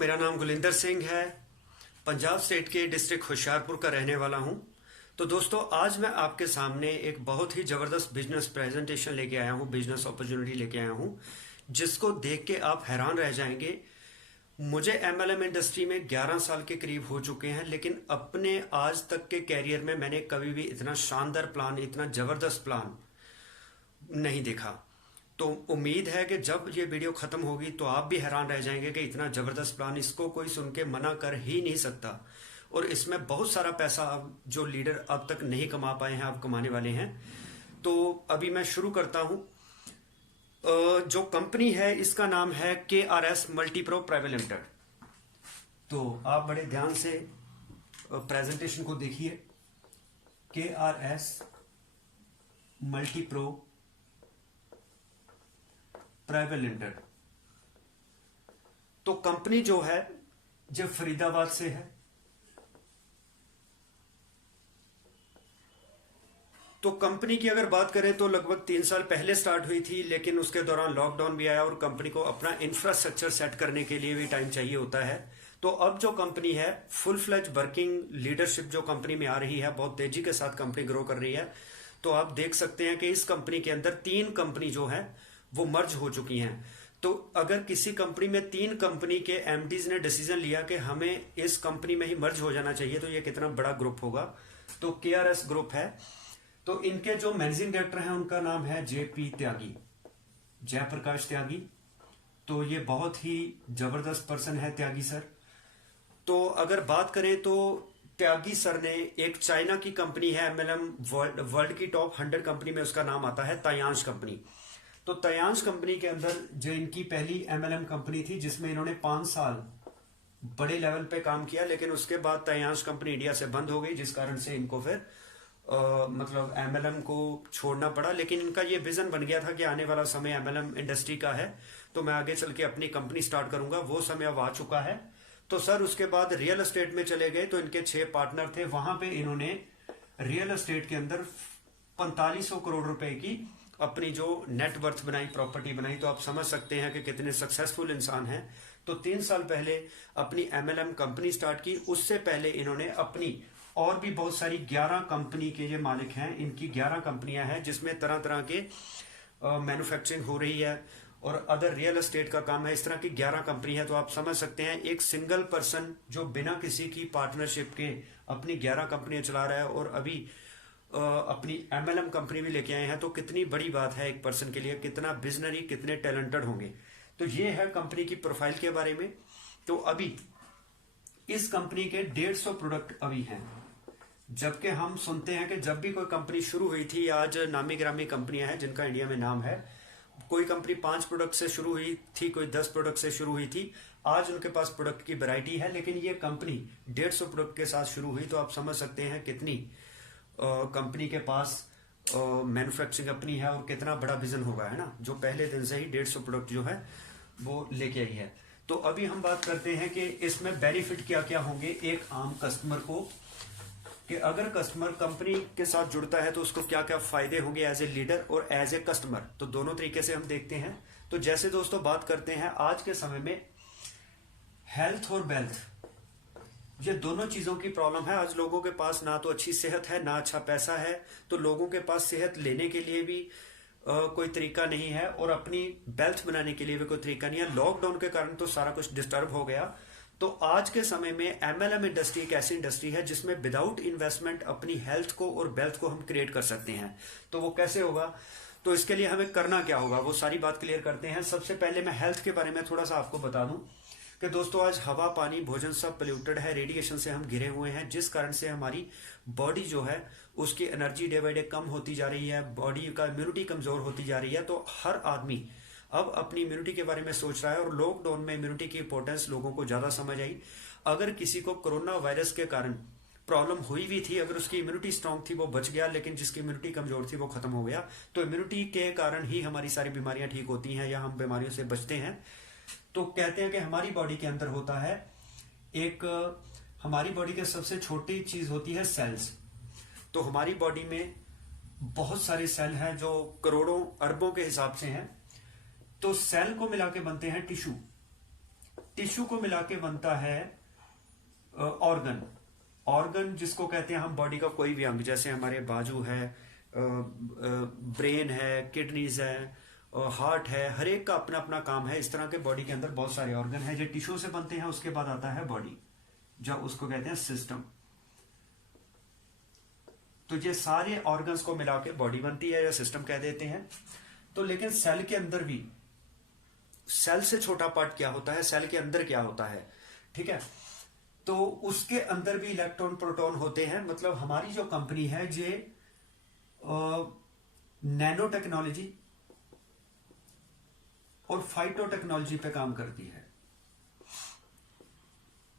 मेरा नाम गुलिंदर सिंह है। पंजाब स्टेट के डिस्ट्रिक्ट होशियारपुर का रहने वाला हूं। तो दोस्तों, आज मैं आपके सामने एक बहुत ही ज़बरदस्त बिजनेस प्रेजेंटेशन लेके आया हूं, बिजनेस अपॉर्चुनिटी लेके आया हूं, जिसको देख के आप हैरान रह जाएंगे। मुझे एमएलएम इंडस्ट्री में 11 साल के करीब हो चुके हैं, लेकिन अपने आज तक के कैरियर में मैंने कभी भी इतना शानदार प्लान, इतना ज़बरदस्त प्लान नहीं देखा। तो उम्मीद है कि जब ये वीडियो खत्म होगी तो आप भी हैरान रह जाएंगे कि इतना जबरदस्त प्लान, इसको कोई सुन के मना कर ही नहीं सकता। और इसमें बहुत सारा पैसा जो लीडर अब तक नहीं कमा पाए हैं, आप कमाने वाले हैं। तो अभी मैं शुरू करता हूं। जो कंपनी है इसका नाम है KRS मल्टीप्रो प्राइवेट लिमिटेड। तो आप बड़े ध्यान से प्रेजेंटेशन को देखिए। KRS Multipro private limited. तो कंपनी जो है जो फरीदाबाद से है। तो कंपनी की अगर बात करें तो लगभग 3 साल पहले स्टार्ट हुई थी, लेकिन उसके दौरान लॉकडाउन भी आया और कंपनी को अपना इंफ्रास्ट्रक्चर सेट करने के लिए भी टाइम चाहिए होता है। तो अब जो कंपनी है, फुल फ्लेज वर्किंग लीडरशिप जो कंपनी में आ रही है, बहुत तेजी के साथ कंपनी ग्रो कर रही है। तो आप देख सकते हैं कि इस कंपनी के अंदर 3 कंपनी जो है वो मर्ज हो चुकी हैं। तो अगर किसी कंपनी में 3 कंपनी के एमडीज ने डिसीजन लिया कि हमें इस कंपनी में ही मर्ज हो जाना चाहिए, तो ये कितना बड़ा ग्रुप होगा। तो KRS ग्रुप है। तो इनके जो मैनेजिंग डायरेक्टर हैं उनका नाम है JP त्यागी, जयप्रकाश त्यागी। तो ये बहुत ही जबरदस्त पर्सन है त्यागी सर। तो अगर बात करें तो त्यागी सर ने एक चाइना की कंपनी है, एमएलएम वर्ल्ड की टॉप 100 कंपनी में उसका नाम आता है तायांश कंपनी। तो तायांश कंपनी के अंदर जो इनकी पहली एमएलएम कंपनी थी, जिसमें इन्होंने 5 साल बड़े लेवल पे काम किया, लेकिन उसके बाद तायांश कंपनी इंडिया से बंद हो गई, जिस कारण से इनको फिर मतलब एमएलएम को छोड़ना पड़ा। लेकिन इनका ये विजन बन गया था कि आने वाला समय एमएलएम इंडस्ट्री का है, तो मैं आगे चल के अपनी कंपनी स्टार्ट करूंगा। वो समय अब आ चुका है। तो सर उसके बाद रियल एस्टेट में चले गए। तो इनके 6 पार्टनर थे, वहां पे इन्होंने रियल एस्टेट के अंदर 4500 करोड़ रुपए की अपनी जो नेट वर्थ बनाई, प्रॉपर्टी बनाई। तो आप समझ सकते हैं कि कितने सक्सेसफुल इंसान हैं। तो 3 साल पहले अपनी एमएलएम कंपनी स्टार्ट की। उससे पहले इन्होंने अपनी और भी बहुत सारी 11 कंपनी के ये मालिक हैं। इनकी 11 कंपनियां हैं, जिसमें तरह तरह के मैन्युफैक्चरिंग हो रही है और अदर रियल एस्टेट का काम है। इस तरह की 11 कंपनी है। तो आप समझ सकते हैं एक सिंगल पर्सन जो बिना किसी की पार्टनरशिप के अपनी 11 कंपनियां चला रहा है और अभी अपनी एमएलएम कंपनी भी लेके आए हैं, तो कितनी बड़ी बात है एक पर्सन के लिए। कितना विजनरी, कितने टैलेंटेड होंगे। तो ये है कंपनी की प्रोफाइल के बारे में। तो अभी इस कंपनी के 150 प्रोडक्ट अभी हैं, जबकि हम सुनते हैं कि जब भी कोई कंपनी शुरू हुई थी, आज नामी गिरामी कंपनियां हैं जिनका इंडिया में नाम है। कोई कंपनी 5 प्रोडक्ट से शुरू हुई थी, कोई 10 प्रोडक्ट से शुरू हुई थी। आज उनके पास प्रोडक्ट की वैरायटी है, लेकिन ये कंपनी 150 प्रोडक्ट के साथ शुरू हुई। तो आप समझ सकते हैं कितनी कंपनी के पास मैन्युफैक्चरिंग अपनी है और कितना बड़ा विजन होगा, है ना, जो पहले दिन से ही 150 प्रोडक्ट जो है वो लेके आई है। तो अभी हम बात करते हैं कि इसमें बेनिफिट क्या क्या होंगे एक आम कस्टमर को, कि अगर कस्टमर कंपनी के साथ जुड़ता है तो उसको क्या क्या फायदे होंगे एज ए लीडर और एज ए कस्टमर। तो दोनों तरीके से हम देखते हैं। तो जैसे दोस्तों बात करते हैं, आज के समय में हेल्थ और वेल्थ, ये दोनों चीजों की प्रॉब्लम है। आज लोगों के पास ना तो अच्छी सेहत है, ना अच्छा पैसा है। तो लोगों के पास सेहत लेने के लिए भी कोई तरीका नहीं है और अपनी वेल्थ बनाने के लिए भी कोई तरीका नहीं है। लॉकडाउन के कारण तो सारा कुछ डिस्टर्ब हो गया। तो आज के समय में एमएलएम इंडस्ट्री एक ऐसी इंडस्ट्री है जिसमें विदाउट इन्वेस्टमेंट अपनी हेल्थ को और वेल्थ को हम क्रिएट कर सकते हैं। तो वो कैसे होगा, तो इसके लिए हमें करना क्या होगा, वो सारी बात क्लियर करते हैं। सबसे पहले मैं हेल्थ के बारे में थोड़ा सा आपको बता दूं कि दोस्तों आज हवा, पानी, भोजन सब पोल्यूटेड है, रेडिएशन से हम घिरे हुए हैं, जिस कारण से हमारी बॉडी जो है उसकी एनर्जी डे बाई डे कम होती जा रही है, बॉडी का इम्यूनिटी कमजोर होती जा रही है। तो हर आदमी अब अपनी इम्यूनिटी के बारे में सोच रहा है और लॉकडाउन में इम्यूनिटी की इंपॉर्टेंस लोगों को ज्यादा समझ आई। अगर किसी को कोरोना वायरस के कारण प्रॉब्लम हुई भी थी, अगर उसकी इम्यूनिटी स्ट्रांग थी वो बच गया, लेकिन जिसकी इम्यूनिटी कमजोर थी वो खत्म हो गया। तो इम्यूनिटी के कारण ही हमारी सारी बीमारियां ठीक होती हैं या हम बीमारियों से बचते हैं। तो कहते हैं कि हमारी बॉडी के अंदर होता है एक, हमारी बॉडी के सबसे छोटी चीज होती है सेल्स। तो हमारी बॉडी में बहुत सारे सेल हैं जो करोड़ों अरबों के हिसाब से हैं। तो सेल को मिला के बनते हैं टिश्यू। टिश्यू को मिला के बनता है ऑर्गन। ऑर्गन जिसको कहते हैं हम बॉडी का कोई भी अंग, जैसे हमारे बाजू है, ब्रेन है, किडनीज है, हार्ट है, हर एक का अपना अपना काम है। इस तरह के बॉडी के अंदर बहुत सारे ऑर्गन है जो टिश्यू से बनते हैं। उसके बाद आता है बॉडी, जो उसको कहते हैं सिस्टम। तो ये सारे ऑर्गन्स को मिला के बॉडी बनती है या सिस्टम कह देते हैं। तो लेकिन सेल के अंदर भी, सेल से छोटा पार्ट क्या होता है, सेल के अंदर क्या होता है, ठीक है। तो उसके अंदर भी इलेक्ट्रॉन प्रोटॉन होते हैं। मतलब हमारी जो कंपनी है ये नैनो टेक्नोलॉजी और फाइटो टेक्नोलॉजी पे काम करती है।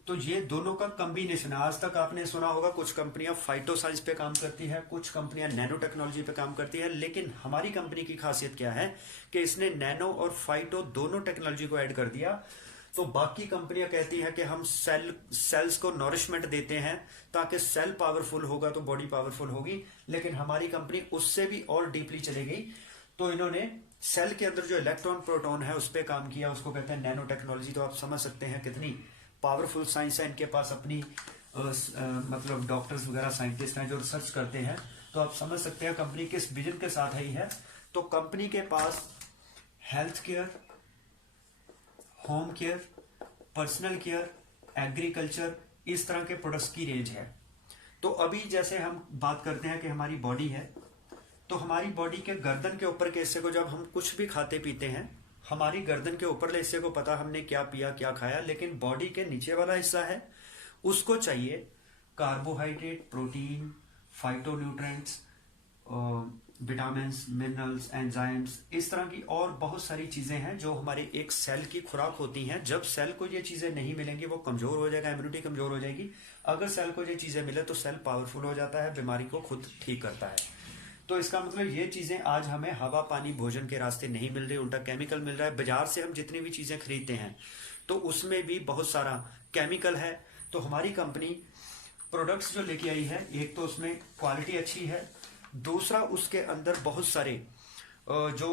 तो ये दोनों का कॉम्बिनेशन है। आज तक आपने सुना होगा कुछ कंपनियां फाइटो साइंस पे काम करती है, कुछ कंपनियां नैनो टेक्नोलॉजी पे काम करती है। लेकिन हमारी कंपनी की खासियत क्या है कि इसने नैनो और फाइटो दोनों टेक्नोलॉजी को ऐड कर दिया। तो बाकी कंपनियां कहती हैं कि हम सेल्स को नॉरिशमेंट देते हैं ताकि सेल पावरफुल होगा तो बॉडी पावरफुल होगी, लेकिन हमारी कंपनी उससे भी और डीपली चली गई। तो इन्होंने सेल के अंदर जो इलेक्ट्रॉन प्रोटॉन है उस पर काम किया, उसको कहते हैं नैनो टेक्नोलॉजी। तो आप समझ सकते हैं कितनी पावरफुल साइंस है इनके पास। अपनी मतलब डॉक्टर्स वगैरह साइंटिस्ट हैं जो रिसर्च करते हैं। तो आप समझ सकते हैं कंपनी किस विजन के साथ आई है। तो कंपनी के पास health care, home care, personal care, agriculture, इस तरह के प्रोडक्ट्स की रेंज है। तो अभी जैसे हम बात करते हैं कि हमारी बॉडी है, तो हमारी बॉडी के गर्दन के ऊपर के हिस्से को जब हम कुछ भी खाते पीते हैं, हमारी गर्दन के ऊपरले हिस्से को पता हमने क्या पिया क्या खाया, लेकिन बॉडी के नीचे वाला हिस्सा है उसको चाहिए carbohydrate, protein, phytonutrients, vitamins, minerals, enzymes, इस तरह की और बहुत सारी चीजें हैं जो हमारे एक सेल की खुराक होती हैं। जब सेल को ये चीजें नहीं मिलेंगी वो कमजोर हो जाएगा, इम्यूनिटी कमजोर हो जाएगी। अगर सेल को ये चीजें मिले तो सेल पावरफुल हो जाता है, बीमारी को खुद ठीक करता है। तो इसका मतलब ये चीजें आज हमें हवा, पानी, भोजन के रास्ते नहीं मिल रही, उल्टा केमिकल मिल रहा है। बाजार से हम जितनी भी चीजें खरीदते हैं तो उसमें भी बहुत सारा केमिकल है। तो हमारी कंपनी प्रोडक्ट्स जो लेके आई है, एक तो उसमें क्वालिटी अच्छी है, दूसरा उसके अंदर बहुत सारे जो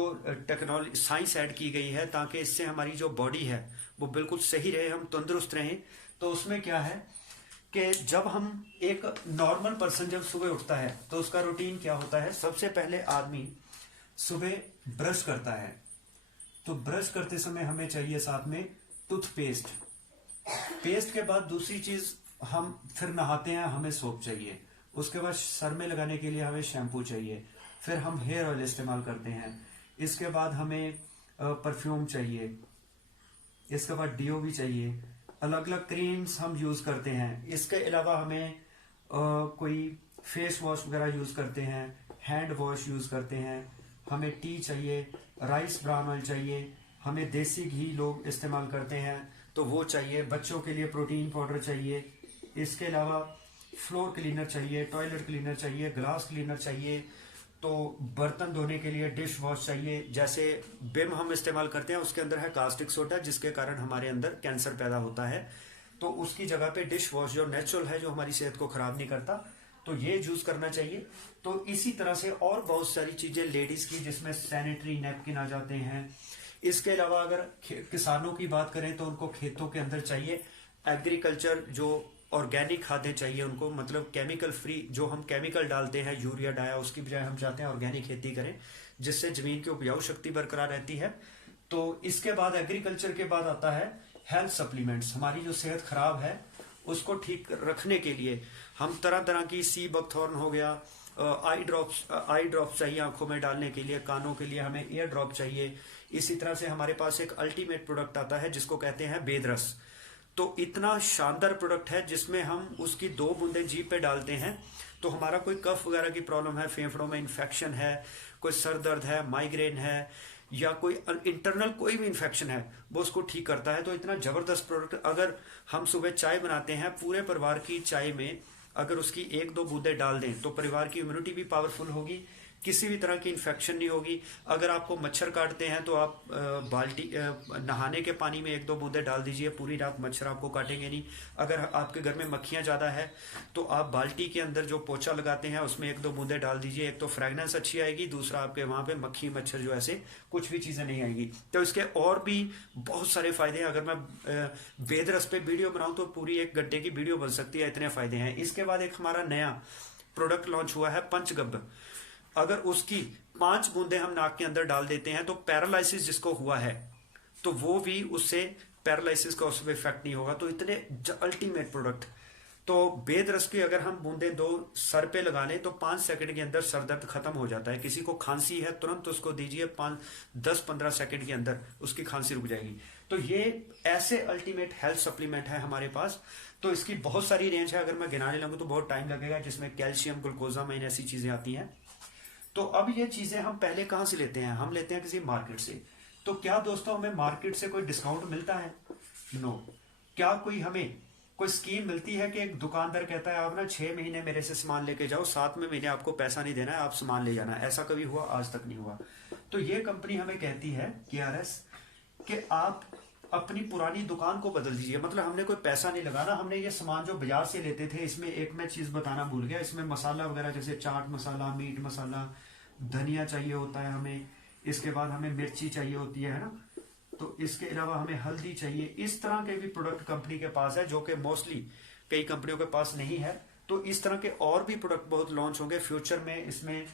टेक्नोलॉजी साइंस ऐड की गई है ताकि इससे हमारी जो बॉडी है वो बिल्कुल सही रहे, हम तंदुरुस्त रहें। तो उसमें क्या है कि जब हम एक नॉर्मल पर्सन जब सुबह उठता है तो उसका रूटीन क्या होता है। सबसे पहले आदमी सुबह ब्रश करता है, तो ब्रश करते समय हमें चाहिए साथ में टूथपेस्ट। पेस्ट के बाद दूसरी चीज हम फिर नहाते हैं, हमें सोप चाहिए। उसके बाद सर में लगाने के लिए हमें शैम्पू चाहिए। फिर हम हेयर ऑयल इस्तेमाल करते हैं। इसके बाद हमें परफ्यूम चाहिए। इसके बाद डीओ भी चाहिए। अलग अलग क्रीम्स हम यूज करते हैं। इसके अलावा हमें कोई फेस वॉश वगैरह यूज करते हैं, हैंड वॉश यूज करते हैं। हमें टी चाहिए, राइस ब्रान ऑयल चाहिए, हमें देसी घी लोग इस्तेमाल करते हैं तो वो चाहिए। बच्चों के लिए प्रोटीन पाउडर चाहिए। इसके अलावा फ्लोर क्लीनर चाहिए, टॉयलेट क्लीनर चाहिए, ग्लास क्लीनर चाहिए। तो बर्तन धोने के लिए डिश वॉश चाहिए। जैसे बिम हम इस्तेमाल करते हैं उसके अंदर है कास्टिक सोडा, जिसके कारण हमारे अंदर कैंसर पैदा होता है। तो उसकी जगह पे डिश वॉश जो नेचुरल है, जो हमारी सेहत को खराब नहीं करता, तो ये यूज करना चाहिए। तो इसी तरह से और बहुत सारी चीजें लेडीज की, जिसमें सैनिटरी नैपकिन आ जाते हैं। इसके अलावा अगर किसानों की बात करें तो उनको खेतों के अंदर चाहिए एग्रीकल्चर, जो ऑर्गेनिक खादें चाहिए उनको, मतलब केमिकल फ्री। जो हम केमिकल डालते हैं यूरिया डाया, उसकी बजाय हम चाहते हैं ऑर्गेनिक खेती करें, जिससे जमीन की उपजाऊ शक्ति बरकरार रहती है। तो इसके बाद एग्रीकल्चर के बाद आता है हेल्थ सप्लीमेंट्स। हमारी जो सेहत खराब है उसको ठीक रखने के लिए हम तरह तरह की सी बकथॉर्न हो गया, आई ड्रॉप्स चाहिए आंखों में डालने के लिए, कानों के लिए हमें ईयर ड्रॉप चाहिए। इसी तरह से हमारे पास एक अल्टीमेट प्रोडक्ट आता है जिसको कहते हैं बेदरस। तो इतना शानदार प्रोडक्ट है जिसमें हम उसकी 2 बूंदें जीभ पे डालते हैं तो हमारा कोई कफ वगैरह की प्रॉब्लम है, फेफड़ों में इन्फेक्शन है, कोई सर दर्द है, माइग्रेन है, या कोई इंटरनल कोई भी इन्फेक्शन है, वो उसको ठीक करता है। तो इतना जबरदस्त प्रोडक्ट। अगर हम सुबह चाय बनाते हैं, पूरे परिवार की चाय में अगर उसकी 1-2 बूंदें डाल दें तो परिवार की इम्यूनिटी भी पावरफुल होगी, किसी भी तरह की इन्फेक्शन नहीं होगी। अगर आपको मच्छर काटते हैं तो आप बाल्टी नहाने के पानी में 1-2 बूंदे डाल दीजिए, पूरी रात मच्छर आपको काटेंगे नहीं। अगर आपके घर में मक्खियां ज़्यादा है तो आप बाल्टी के अंदर जो पोछा लगाते हैं उसमें 1-2 बूंदे डाल दीजिए। एक तो फ्रेगनेंस अच्छी आएगी, दूसरा आपके वहाँ पे मक्खी मच्छर जो ऐसे कुछ भी चीज़ें नहीं आएगी। तो इसके और भी बहुत सारे फायदे हैं। अगर मैं वेद रस पे वीडियो बनाऊं तो पूरी 1 घंटे की वीडियो बन सकती है, इतने फायदे हैं। इसके बाद एक हमारा नया प्रोडक्ट लॉन्च हुआ है पंचगव्य। अगर उसकी 5 बूंदे हम नाक के अंदर डाल देते हैं तो पैरालिसिस जिसको हुआ है तो वो भी उससे पैरालिसिस का उस पर इफेक्ट नहीं होगा। तो इतने अल्टीमेट प्रोडक्ट। तो बेद रस की अगर हम बूंदे 2 सर पे लगा लें तो 5 सेकंड के अंदर सर दर्द खत्म हो जाता है। किसी को खांसी है तुरंत उसको दीजिए, 10-15 सेकंड के अंदर उसकी खांसी रुक जाएगी। तो ये ऐसे अल्टीमेट हेल्थ सप्लीमेंट है हमारे पास। तो इसकी बहुत सारी रेंज है, अगर मैं गिनाने लगूं तो बहुत टाइम लगेगा, जिसमें कैल्शियम, ग्लूकोजामाइन ऐसी चीजें आती हैं। तो अब ये चीजें हम पहले कहां से लेते हैं? हम लेते हैं किसी मार्केट से। तो क्या दोस्तों हमें मार्केट से कोई डिस्काउंट मिलता है? नो। क्या कोई हमें कोई स्कीम मिलती है कि एक दुकानदार कहता है आप ना 6 महीने मेरे से सामान लेके जाओ, 7वें महीने आपको पैसा नहीं देना है, आप सामान ले जाना है? ऐसा कभी हुआ? आज तक नहीं हुआ। तो ये कंपनी हमें कहती है KRS कि आप अपनी पुरानी दुकान को बदल दीजिए। मतलब हमने कोई पैसा नहीं लगाना, हमने ये सामान जो बाजार से लेते थे, इसमें एक मैं चीज बताना भूल गया, इसमें मसाला वगैरह जैसे चाट मसाला, मीट मसाला, धनिया चाहिए होता है हमें, इसके बाद हमें मिर्ची चाहिए होती है ना, तो इसके अलावा हमें हल्दी चाहिए। इस तरह के भी प्रोडक्ट कंपनी के पास है जो कि मोस्टली कई कंपनियों के पास नहीं है। तो इस तरह के और भी प्रोडक्ट बहुत लॉन्च होंगे फ्यूचर में। इसमें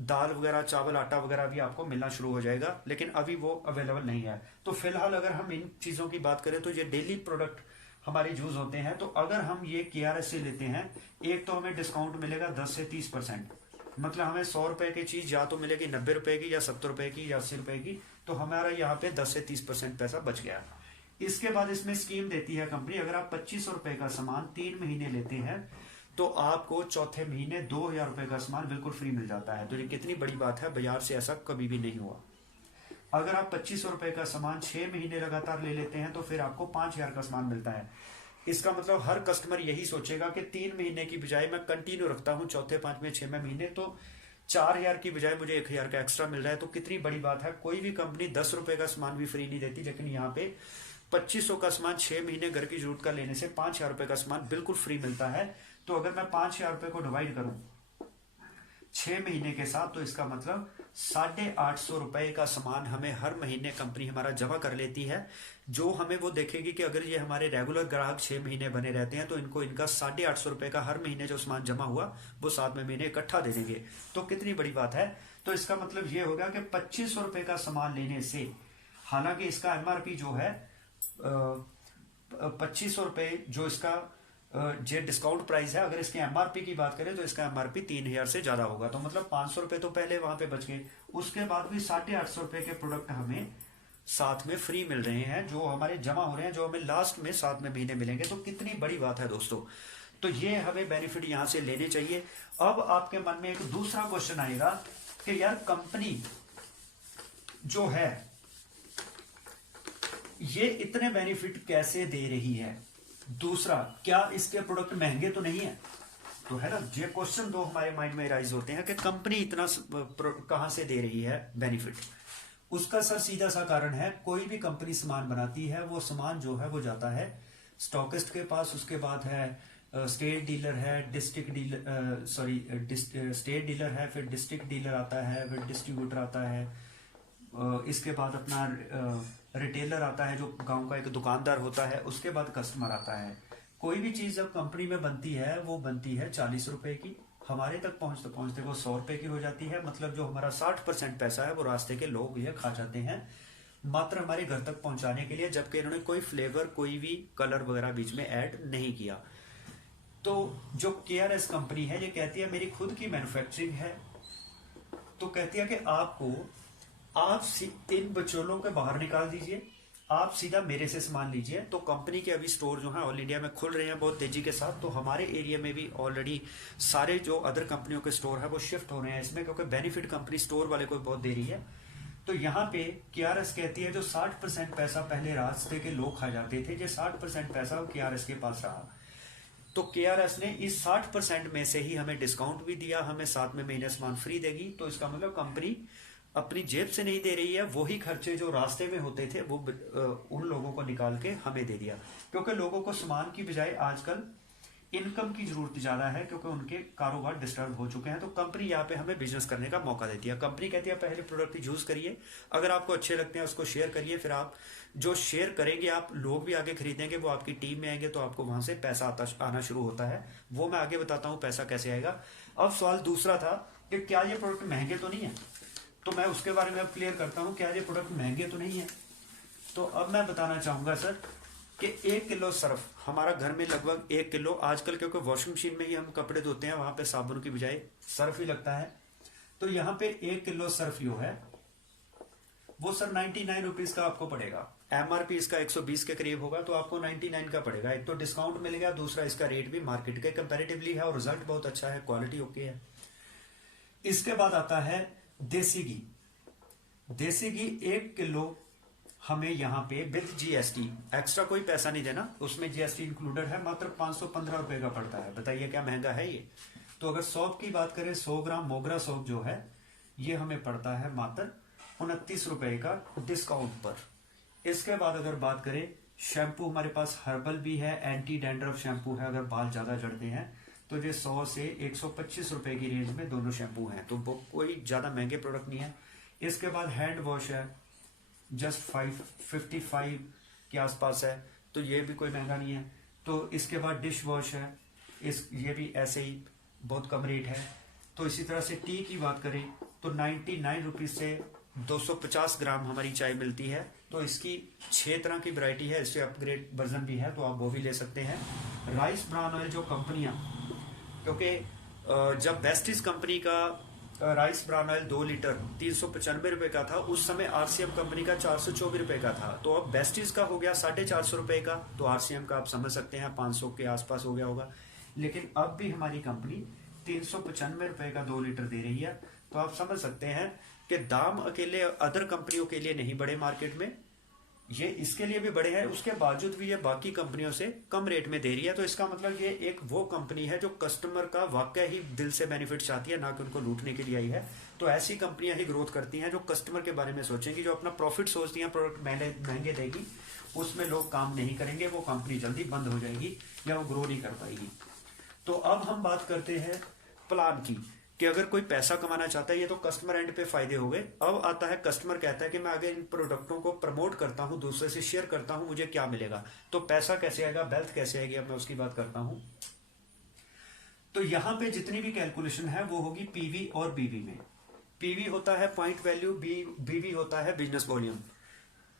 दाल वगैरह, चावल, आटा वगैरह भी आपको मिलना शुरू हो जाएगा, लेकिन अभी वो अवेलेबल नहीं है। तो फिलहाल अगर हम इन चीजों की बात करें तो ये डेली प्रोडक्ट हमारे यूज होते हैं। तो अगर हम ये KRS से लेते हैं, एक तो हमें डिस्काउंट मिलेगा 10 से 30%। मतलब हमें 100 रुपए की चीज या तो मिलेगी 90 रुपए की, या 70 रुपए की, या 80 रुपए की। तो हमारा यहाँ पे 10 से 30% पैसा बच गया। इसके बाद इसमें स्कीम देती है कंपनी, अगर आप 2500 रुपए का सामान 3 महीने लेते हैं तो आपको चौथे महीने 2000 रुपए का सामान बिल्कुल फ्री मिल जाता है। तो ये कितनी बड़ी बात है, बाजार से ऐसा कभी भी नहीं हुआ। अगर आप 2500 रुपए का सामान 6 महीने लगातार ले लेते हैं तो फिर आपको 5000 का सामान मिलता है। इसका मतलब हर कस्टमर यही सोचेगा कि 3 महीने की बजाय मैं कंटिन्यू रखता हूं, चौथे, 5वें, 6वें महीने तो 4000 की बजाय मुझे 1000 का एक्स्ट्रा मिल रहा है। तो कितनी बड़ी बात है। कोई भी कंपनी 10 रुपए का सामान भी फ्री नहीं देती, लेकिन यहाँ पे 2500 का सामान 6 महीने घर की जरूरत का लेने से 5000 रुपए का सामान बिल्कुल फ्री मिलता है। तो अगर मैं 5000 रुपए को डिवाइड करूं 6 महीने के साथ, तो इसका मतलब 850 रुपए का सामान हमें हर महीने कंपनी हमारा जमा कर लेती है। जो हमें वो देखेगी कि अगर ये हमारे रेगुलर ग्राहक 6 महीने बने रहते हैं तो इनको इनका 850 रुपए का हर महीने जो सामान जमा हुआ वो 7वें महीने इकट्ठा दे देंगे। तो कितनी बड़ी बात है। तो इसका मतलब ये होगा कि 2500 रुपए का सामान लेने से, हालांकि इसका MRP जो है 2500 रुपए जो इसका जो डिस्काउंट प्राइस है, अगर इसके MRP की बात करें तो इसका MRP 3000 से ज्यादा होगा। तो मतलब 500 रुपए तो पहले वहां पे बच गए। उसके बाद भी 850 रुपए के प्रोडक्ट हमें साथ में फ्री मिल रहे हैं, जो हमारे जमा हो रहे हैं, जो हमें लास्ट में 7वें महीने मिलेंगे। तो कितनी बड़ी बात है दोस्तों। तो ये हमें बेनिफिट यहां से लेने चाहिए। अब आपके मन में एक दूसरा क्वेश्चन आएगा कि यार कंपनी जो है ये इतने बेनिफिट कैसे दे रही है। दूसरा, क्या इसके प्रोडक्ट महंगे तो नहीं है? तो है ना, ये क्वेश्चन दो हमारे माइंड में राइज होते हैं कि कंपनी इतना कहां से दे रही है बेनिफिट। उसका सर सीधा सा कारण है, कोई भी कंपनी सामान बनाती है, वो सामान जो है वो जाता है स्टॉकिस्ट के पास, उसके बाद है स्टेट डीलर है, डिस्ट्रिक्ट डीलर, स्टेट डीलर है, फिर डिस्ट्रिक्ट डीलर आता है, फिर डिस्ट्रीब्यूटर आता है, इसके बाद अपना रिटेलर आता है जो गांव का एक दुकानदार होता है, उसके बाद कस्टमर आता है। कोई भी चीज जब कंपनी में बनती है वो बनती है 40 रुपए की, हमारे तक पहुंचते पहुंचते वो 100 रुपए की हो जाती है। मतलब जो हमारा 60% पैसा है वो रास्ते के लोग ये खा जाते हैं मात्र हमारे घर तक पहुंचाने के लिए, जबकि इन्होंने कोई फ्लेवर, कोई भी कलर वगैरह बीच में ऐड नहीं किया। तो जो KRS कंपनी है ये कहती है मेरी खुद की मैन्युफैक्चरिंग है, तो कहती है कि आप इन बचोलों के बाहर निकाल दीजिए, आप सीधा मेरे से सामान लीजिए। तो कंपनी के अभी स्टोर जो है ऑल इंडिया में खुल रहे हैं बहुत तेजी के साथ। तो हमारे एरिया में भी ऑलरेडी सारे जो अदर कंपनियों के स्टोर है वो शिफ्ट हो रहे हैं इसमें, क्योंकि बेनिफिट कंपनी स्टोर वाले को बहुत दे रही है। तो यहाँ पे KRS कहती है जो 60% पैसा पहले रास्ते के लोग खा जाते थे, ये 60% पैसा KRS के पास रहा। तो केआरएस ने इस 60% में से ही हमें डिस्काउंट भी दिया, हमें साथ में महीने सामान फ्री देगी। तो इसका मतलब कंपनी अपनी जेब से नहीं दे रही है, वही खर्चे जो रास्ते में होते थे वो उन लोगों को निकाल के हमें दे दिया। क्योंकि लोगों को सामान की बजाय आजकल इनकम की जरूरत ज्यादा है, क्योंकि उनके कारोबार डिस्टर्ब हो चुके हैं। तो कंपनी यहाँ पे हमें बिजनेस करने का मौका देती है। कंपनी कहती है पहले प्रोडक्ट यूज करिए, अगर आपको अच्छे लगते हैं उसको शेयर करिए, फिर आप जो शेयर करेंगे आप लोग भी आगे खरीदेंगे, वो आपकी टीम में आएंगे, तो आपको वहां से पैसा आना शुरू होता है। वो मैं आगे बताता हूँ पैसा कैसे आएगा। अब सवाल दूसरा था कि क्या ये प्रोडक्ट महंगे तो नहीं है, तो मैं उसके बारे में अब क्लियर करता हूँ, क्या ये प्रोडक्ट महंगे तो नहीं है। तो अब मैं बताना चाहूंगा सर कि 1 किलो सर्फ, हमारा घर में लगभग 1 किलो, आजकल क्योंकि वॉशिंग मशीन में ही हम कपड़े धोते हैं, वहां पे साबुन की बजाय सर्फ ही लगता है। तो यहाँ पे 1 किलो सर्फ जो है वो सर 99 रुपीज का आपको पड़ेगा। एमआरपी इसका 120 के करीब होगा, तो आपको 99 का पड़ेगा। एक तो डिस्काउंट मिलेगा, दूसरा इसका रेट भी मार्केट के कंपैरेटिवली है और रिजल्ट बहुत अच्छा है, क्वालिटी ओके है। इसके बाद आता है देसी घी। देसी घी 1 किलो हमें यहाँ पे विद जीएसटी, एक्स्ट्रा कोई पैसा नहीं देना, उसमें जीएसटी इंक्लूडेड है, मात्र 515 रुपए का पड़ता है। बताइए क्या महंगा है ये। तो अगर सौंफ की बात करें, 100 ग्राम मोगरा सौंफ जो है ये हमें पड़ता है मात्र 29 रुपए का डिस्काउंट पर। इसके बाद अगर बात करें शैम्पू, हमारे पास हर्बल भी है, एंटी डैंड्रफ शैम्पू है, अगर बाल ज्यादा झड़ते हैं तो ये 100 से 125 रुपए की रेंज में दोनों शैम्पू हैं, तो वो कोई ज्यादा महंगे प्रोडक्ट नहीं है। इसके बाद हैंड वॉश है, जस्ट 555 के आसपास है, तो ये भी कोई महंगा नहीं है। तो इसके बाद डिश वॉश है, ये भी ऐसे ही बहुत कम रेट है। तो इसी तरह से टी की बात करें तो 99 रुपीज से 250 ग्राम हमारी चाय मिलती है। तो इसकी 6 तरह की वैरायटी है, इससे अपग्रेड वर्जन भी है, तो आप वो भी ले सकते हैं। राइस ब्रान ऑयल जो कंपनियां, क्योंकि जब बेस्टिस कंपनी का राइस ब्रान ऑयल 2 लीटर 395 रुपए का था, उस समय आरसीएम कंपनी का 424 रुपए का था। तो अब बेस्टिस का हो गया 450 रुपए का, तो आरसीएम का आप समझ सकते हैं 500 के आसपास हो गया होगा। लेकिन अब भी हमारी कंपनी 395 रुपए का 2 लीटर दे रही है, तो आप समझ सकते हैं कि दाम अकेले अदर कंपनियों के लिए नहीं बढ़े मार्केट में, ये इसके लिए भी बड़े हैं, उसके बावजूद भी ये बाकी कंपनियों से कम रेट में दे रही है। तो इसका मतलब ये एक वो कंपनी है जो कस्टमर का वाकई ही दिल से बेनिफिट चाहती है, ना कि उनको लूटने के लिए आई है। तो ऐसी कंपनियां ही ग्रोथ करती हैं जो कस्टमर के बारे में सोचेंगी, जो अपना प्रॉफिट सोचती हैं, प्रोडक्ट महंगे देगी, उसमें लोग काम नहीं करेंगे, वो कंपनी जल्दी बंद हो जाएगी या वो ग्रो नहीं कर पाएगी। तो अब हम बात करते हैं प्लान की, कि अगर कोई पैसा कमाना चाहता है, ये तो कस्टमर एंड पे फायदे हो गए। अब आता है कस्टमर कहता है कि मैं आगे इन प्रोडक्टों को प्रमोट करता हूं, दूसरे से शेयर करता हूं, मुझे क्या मिलेगा। तो पैसा कैसे आएगा, वेल्थ कैसे आएगी, अब मैं उसकी बात करता हूं। तो यहां पे जितनी भी कैलकुलेशन है वो होगी पीवी और बीवी में। पीवी होता है पॉइंट वैल्यू, बीवी होता है बिजनेस वॉल्यूम।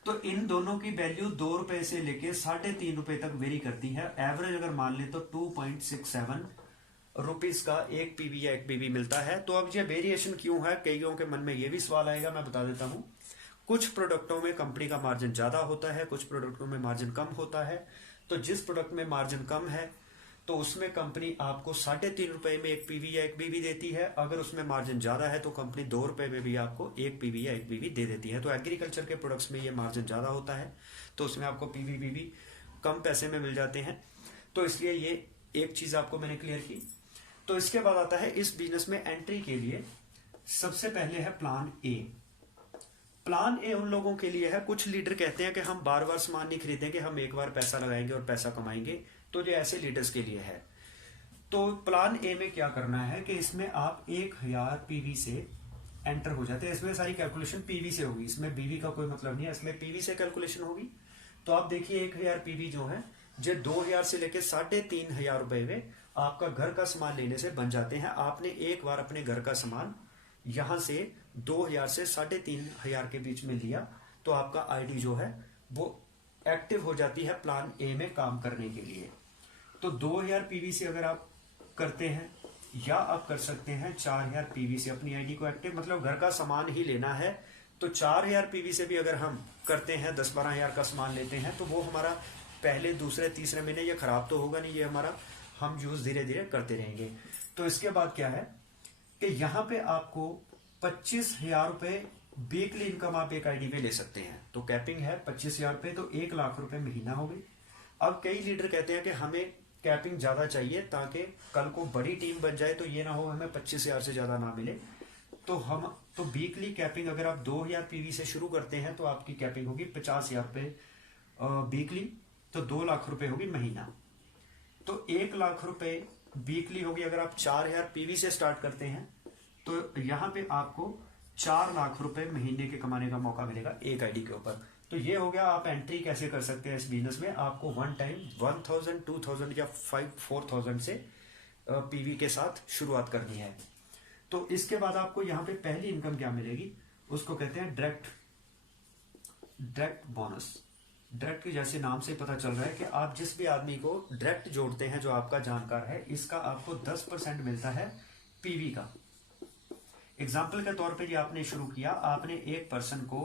तो इन दोनों की वैल्यू 2 रुपए से लेके 3.5 रुपए तक वेरी करती है। एवरेज अगर मान ले तो 2.67 रुपीज का एक पीवी या एक बीवी मिलता है। तो अब ये वेरिएशन क्यों है, कईयों के मन में ये भी सवाल आएगा, मैं बता देता हूं। कुछ प्रोडक्टों में कंपनी का मार्जिन ज्यादा होता है, कुछ प्रोडक्टों में मार्जिन कम होता है। तो जिस प्रोडक्ट में मार्जिन कम है तो उसमें कंपनी आपको 3.5 रुपए में एक पीवी या एक बीवी देती है। अगर उसमें मार्जिन ज्यादा है तो कंपनी 2 रुपए में भी आपको एक पीवी या एक बीवी दे देती है। तो एग्रीकल्चर के प्रोडक्ट्स में ये मार्जिन ज्यादा होता है, तो उसमें आपको पीवी बीवी कम पैसे में मिल जाते हैं। तो इसलिए ये एक चीज आपको मैंने क्लियर की। तो इसके बाद आता है इस बिजनेस में एंट्री के लिए सबसे पहले है प्लान ए। प्लान ए उन लोगों के लिए है, कुछ लीडर कहते हैं कि हम बार बार सामान नहीं खरीदेंगे, हम एक बार पैसा लगाएंगे और पैसा कमाएंगे, तो ये ऐसे लीडर्स के लिए है। तो प्लान ए में क्या करना है कि इसमें आप 1000 पीवी से एंटर हो जाते हैं। इसमें सारी कैलकुलेशन पीवी से होगी, इसमें बीवी का कोई मतलब नहीं है, इसमें पीवी से कैलकुलेशन होगी। तो आप देखिए 1000 पीवी जो है जो 2000 से लेकर 3500 रुपए में आपका घर का सामान लेने से बन जाते हैं। आपने एक बार अपने घर का सामान यहां से 2000 से 3500 के बीच में लिया तो आपका आईडी जो है वो एक्टिव हो जाती है प्लान ए में काम करने के लिए। तो 2000 पीवी से अगर आप करते हैं, या आप कर सकते हैं 4000 पीवी से अपनी आईडी को एक्टिव, मतलब घर का सामान ही लेना है। तो 4000 पीवी से भी अगर हम करते हैं, 10-12 हजार का सामान लेते हैं, तो वो हमारा पहले दूसरे तीसरे महीने ये खराब तो होगा नहीं, ये हमारा हम यूज धीरे धीरे करते रहेंगे। तो इसके बाद क्या है कि यहाँ पे आपको 25,000 रुपए वीकली इनकम आप एक आईडी पे ले सकते हैं। तो कैपिंग है 25,000 रुपए, तो 1 लाख रुपए महीना हो गई। अब कई लीडर कहते हैं कि हमें कैपिंग ज्यादा चाहिए ताकि कल को बड़ी टीम बन जाए तो ये ना हो हमें 25,000 से ज्यादा ना मिले। तो वीकली कैपिंग अगर आप 2,000 पीवी से शुरू करते हैं तो आपकी कैपिंग होगी 50,000 रुपये वीकली, तो 2 लाख रुपए होगी महीना। तो 1 लाख रुपए वीकली होगी अगर आप 4,000 पीवी से स्टार्ट करते हैं, तो यहाँ पे आपको 4 लाख रुपए महीने के कमाने का मौका मिलेगा एक आईडी के ऊपर। तो ये हो गया आप एंट्री कैसे कर सकते हैं इस बिजनेस में। आपको वन टाइम 1,000, 2,000 या 4,000 से पीवी के साथ शुरुआत करनी है। तो इसके बाद आपको यहाँ पे पहली इनकम क्या मिलेगी, उसको कहते हैं डायरेक्ट बोनस। डायरेक्ट के जैसे नाम से पता चल रहा है कि आप जिस भी आदमी को डायरेक्ट जोड़ते हैं जो आपका जानकार है, इसका आपको 10% मिलता है पीवी का। एग्जाम्पल के तौर पे ये आपने शुरू किया, आपने एक पर्सन को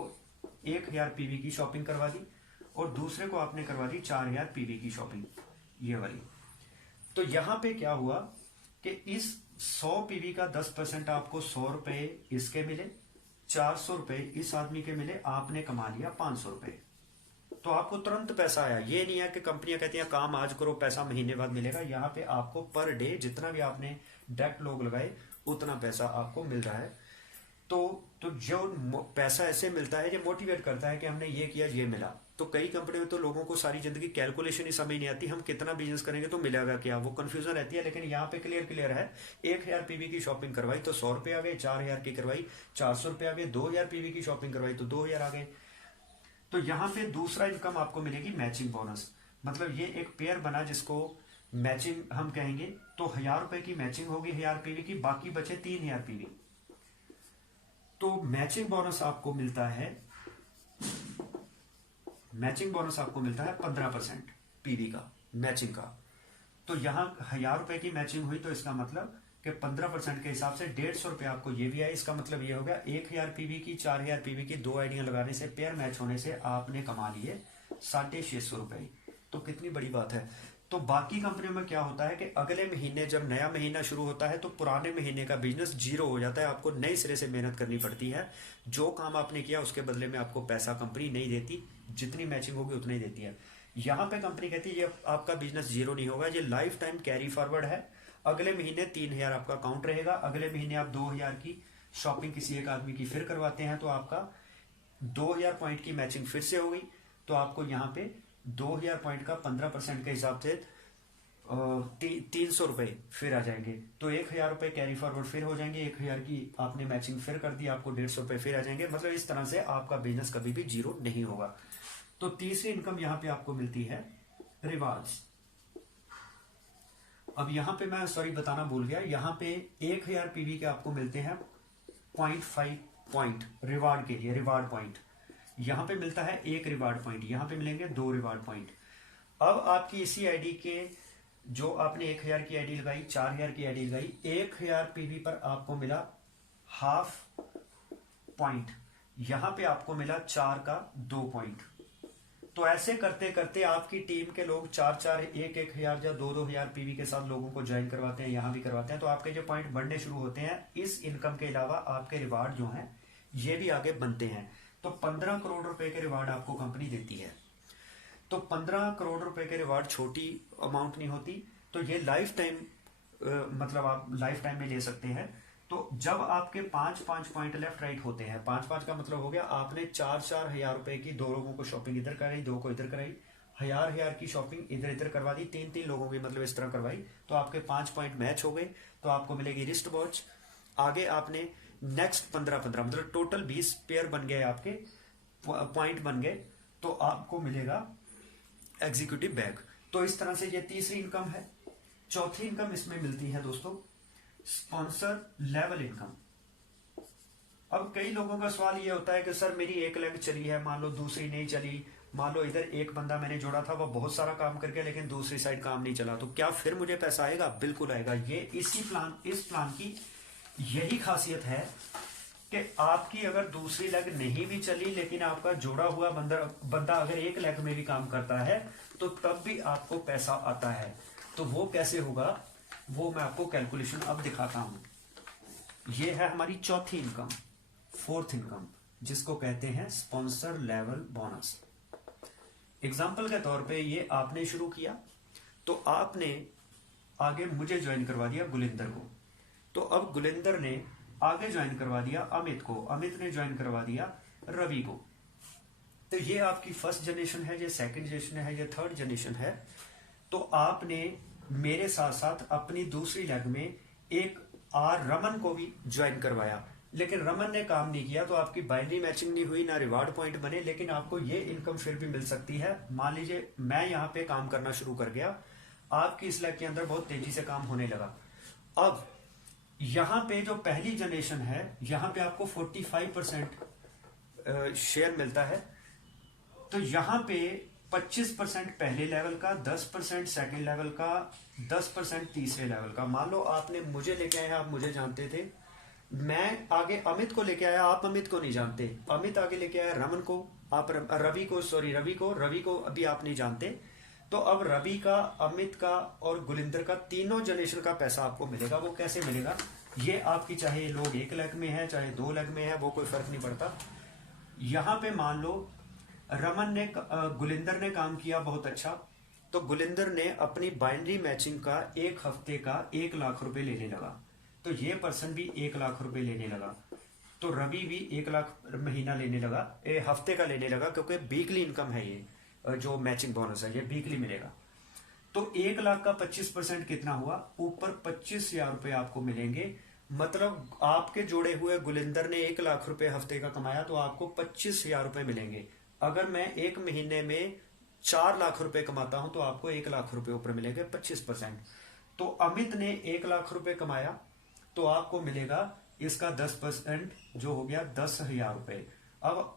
1,000 पीवी की शॉपिंग करवा दी और दूसरे को आपने करवा दी 4,000 पीवी की शॉपिंग, ये वाली। तो यहां पे क्या हुआ कि इस 100 पीवी का 10% आपको 100 रुपए इसके मिले, 400 रुपए इस आदमी के मिले, आपने कमा लिया 500 रुपए। तो आपको तुरंत पैसा आया। ये नहीं है कि कंपनियां कहती हैं काम आज करो पैसा महीने बाद मिलेगा। यहाँ पे आपको पर डे जितना भी आपने डायरेक्ट लोग लगाए उतना पैसा आपको मिल रहा है। तो जो पैसा ऐसे मिलता है ये मोटिवेट करता है कि हमने ये किया ये मिला। तो कई कंपनी में तो लोगों को सारी जिंदगी कैलकुलेशन ही समझ नहीं आती, हम कितना बिजनेस करेंगे तो मिलेगा क्या, वो कंफ्यूजन रहती है। लेकिन यहाँ पे क्लियर है, 1,000 पीवी की शॉपिंग करवाई तो 100 रुपए आ गए, 4,000 की करवाई 400 रुपए आ गए, 2,000 पीवी की शॉपिंग करवाई तो 2,000 आ गए। तो यहाँ पे दूसरा इनकम आपको मिलेगी मैचिंग बोनस। मतलब ये एक पेयर बना जिसको मैचिंग हम कहेंगे। तो 1,000 रुपए की मैचिंग होगी 1,000 पीवी की, बाकी बचे 3,000 पीवी। तो मैचिंग बोनस आपको मिलता है 15% पीवी का मैचिंग का। तो यहां 1,000 रुपए की मैचिंग हुई तो इसका मतलब कि 15% के हिसाब से 150 रुपए आपको ये भी आए। इसका मतलब ये हो गया 1,000 पीवी की 4,000 पीवी की 2 आईडियां लगाने से, पेयर मैच होने से आपने कमा लिए 650 रुपए। तो कितनी बड़ी बात है। तो बाकी कंपनियों में क्या होता है कि अगले महीने जब नया महीना शुरू होता है तो पुराने महीने का बिजनेस जीरो हो जाता है, आपको नए सिरे से मेहनत करनी पड़ती है। जो काम आपने किया उसके बदले में आपको पैसा कंपनी नहीं देती, जितनी मैचिंग होगी उतनी ही देती है। यहाँ पे कंपनी कहती है ये आपका बिजनेस जीरो नहीं होगा, ये लाइफ टाइम कैरी फॉरवर्ड है। अगले महीने 3,000 आपका अकाउंट रहेगा, अगले महीने आप 2,000 की शॉपिंग किसी एक आदमी की फिर करवाते हैं तो आपका 2,000 पॉइंट की मैचिंग फिर से हो गई। तो आपको यहाँ पे 2,000 पॉइंट का 15% के हिसाब से 300 रुपए फिर आ जाएंगे। तो 1,000 रुपए कैरी फॉरवर्ड फिर हो जाएंगे, 1,000 की आपने मैचिंग फिर कर दी, आपको 150 रुपए फिर आ जाएंगे। मतलब इस तरह से आपका बिजनेस कभी भी जीरो नहीं होगा। तो तीसरी इनकम यहाँ पे आपको मिलती है रिवार्ड्स। अब यहाँ पे मैं सॉरी बताना भूल गया, यहाँ पे 1,000 पीवी के आपको मिलते हैं 0.5 पॉइंट रिवार्ड के लिए, रिवार्ड पॉइंट। यहाँ पे मिलता है 1 रिवार्ड पॉइंट, यहाँ पे मिलेंगे 2 रिवार्ड पॉइंट। अब आपकी इसी आईडी के जो आपने 1,000 की आईडी लगाई, 4,000 की आईडी लगाई, 1,000 पीवी पर आपको मिला हाफ पॉइंट, यहां पे आपको मिला 4 का 2 पॉइंट। तो ऐसे करते करते आपकी टीम के लोग 4-4, 1,000 या 2,000 पीवी के साथ लोगों को ज्वाइन करवाते हैं, यहां भी करवाते हैं। तो आपके जो पॉइंट बढ़ने शुरू होते हैं, इस इनकम के अलावा आपके रिवार्ड जो हैं ये भी आगे बनते हैं। तो 15 करोड़ रुपए के रिवार्ड आपको कंपनी देती है। तो 15 करोड़ रुपए के रिवार्ड छोटी अमाउंट नहीं होती। तो ये लाइफ टाइम मतलब आप लाइफ टाइम में ले सकते हैं। तो जब आपके 5-5 पॉइंट लेफ्ट राइट होते हैं, 5-5 का मतलब हो गया आपने 4-4 हजार रुपए की 2 लोगों को शॉपिंग इधर कराई, 2 को इधर कराई, 1,000 की शॉपिंग इधर इधर करवा दी, 3-3 लोगों की मतलब इस तरह करवाई। तो आपके 5 पॉइंट मैच हो गए तो आपको मिलेगी रिस्ट वॉच। आगे आपने नेक्स्ट 15-15 मतलब टोटल 20 पेयर बन गए, आपके पॉइंट बन गए, तो आपको मिलेगा एग्जीक्यूटिव बैग। तो इस तरह से ये तीसरी इनकम है। चौथी इनकम इसमें मिलती है दोस्तों स्पॉन्सर लेवल इनकम। अब कई लोगों का सवाल ये होता है कि सर मेरी एक लेग चली है, मान लो दूसरी नहीं चली, मान लो इधर एक बंदा मैंने जोड़ा था वो बहुत सारा काम कर गया लेकिन दूसरी साइड काम नहीं चला, तो क्या फिर मुझे पैसा आएगा? बिल्कुल आएगा। ये इस प्लान की यही खासियत है कि आपकी अगर दूसरी लेग नहीं भी चली लेकिन आपका जोड़ा हुआ बंदा अगर एक लेग में भी काम करता है तो तब भी आपको पैसा आता है। तो वो कैसे होगा वो मैं आपको कैलकुलेशन अब दिखाता हूं। ये है हमारी चौथी इनकम, फोर्थ इनकम, जिसको कहते हैं स्पॉन्सर लेवल बोनस। एग्जाम्पल के तौर पे ये आपने शुरू किया तो आपने आगे मुझे ज्वाइन करवा दिया गुलिंदर को, तो अब गुलिंदर ने आगे ज्वाइन करवा दिया अमित को, अमित ने ज्वाइन करवा दिया रवि को। तो ये आपकी फर्स्ट जनरेशन है, ये सेकंड जनरेशन है, ये थर्ड जनरेशन है। तो आपने मेरे साथ साथ अपनी दूसरी लेग में एक रमन को भी ज्वाइन करवाया, लेकिन रमन ने काम नहीं किया, तो आपकी बाइनरी मैचिंग नहीं हुई, ना रिवार्ड पॉइंट बने, लेकिन आपको ये इनकम फिर भी मिल सकती है। मान लीजिए मैं यहाँ पे काम करना शुरू कर गया, आपकी इस लेग के अंदर बहुत तेजी से काम होने लगा। अब यहाँ पे जो पहली जनरेशन है, यहाँ पे आपको 45% शेयर मिलता है। तो यहाँ पे 25% पहले लेवल का, 10% सेकंड लेवल का, 10% तीसरे लेवल का। मान लो आपने मुझे लेके आए, आप मुझे जानते थे, मैं आगे अमित को लेके आया, आप अमित को नहीं जानते, अमित आगे लेके आया रमन को, आप रवि को अभी आप नहीं जानते। तो अब रवि का, अमित का और गुलिंदर का, तीनों जनरेशन का पैसा आपको मिलेगा। वो कैसे मिलेगा, ये आपकी चाहे लोग 1 लाख में है चाहे 2 लाख में है, वो कोई फर्क नहीं पड़ता। यहां पे मान लो गुलिंदर ने काम किया बहुत अच्छा, तो गुलिंदर ने अपनी बाइनरी मैचिंग का 1 हफ्ते का 1 लाख रुपए लेने लगा, तो ये पर्सन भी 1 लाख रुपए लेने लगा। तो रवि भी 1 लाख महीना लेने लगा, हफ्ते का लेने लगा, क्योंकि वीकली इनकम है ये, जो मैचिंग बोनस है ये वीकली मिलेगा। तो 1 लाख का 25% कितना हुआ, ऊपर 25,000 रुपए आपको मिलेंगे। मतलब आपके जोड़े हुए गुलिंदर ने 1 लाख रुपए हफ्ते का कमाया, तो आपको 25,000 रुपए मिलेंगे। अगर मैं 1 महीने में 4 लाख रुपए कमाता हूं, तो आपको 1 लाख रुपए ऊपर मिलेंगे 25%। तो अमित ने 1 लाख रुपए कमाया, तो आपको मिलेगा इसका 10%, जो हो गया 10,000 रुपए। अब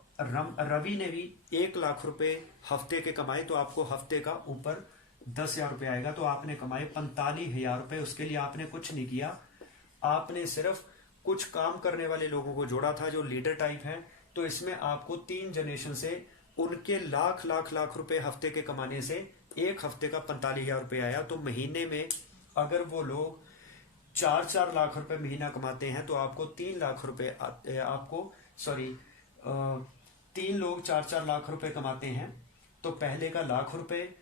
रवि ने भी 1 लाख रुपए हफ्ते के कमाए, तो आपको हफ्ते का ऊपर 10,000 रुपए आएगा। तो आपने कमाए 45,000 रुपए। उसके लिए आपने कुछ नहीं किया, आपने सिर्फ कुछ काम करने वाले लोगों को जोड़ा था जो लीडर टाइप है। तो इसमें आपको 3 जनरेशन से उनके लाख लाख लाख रुपए हफ्ते के कमाने से 1 हफ्ते का 45,000 रुपए आया। तो महीने में अगर वो लोग 4-4 लाख रुपए महीना कमाते हैं, तो आपको 3 लाख रुपए आपको 3 लोग 4-4 लाख रुपए कमाते हैं, तो पहले का लाख रुपए,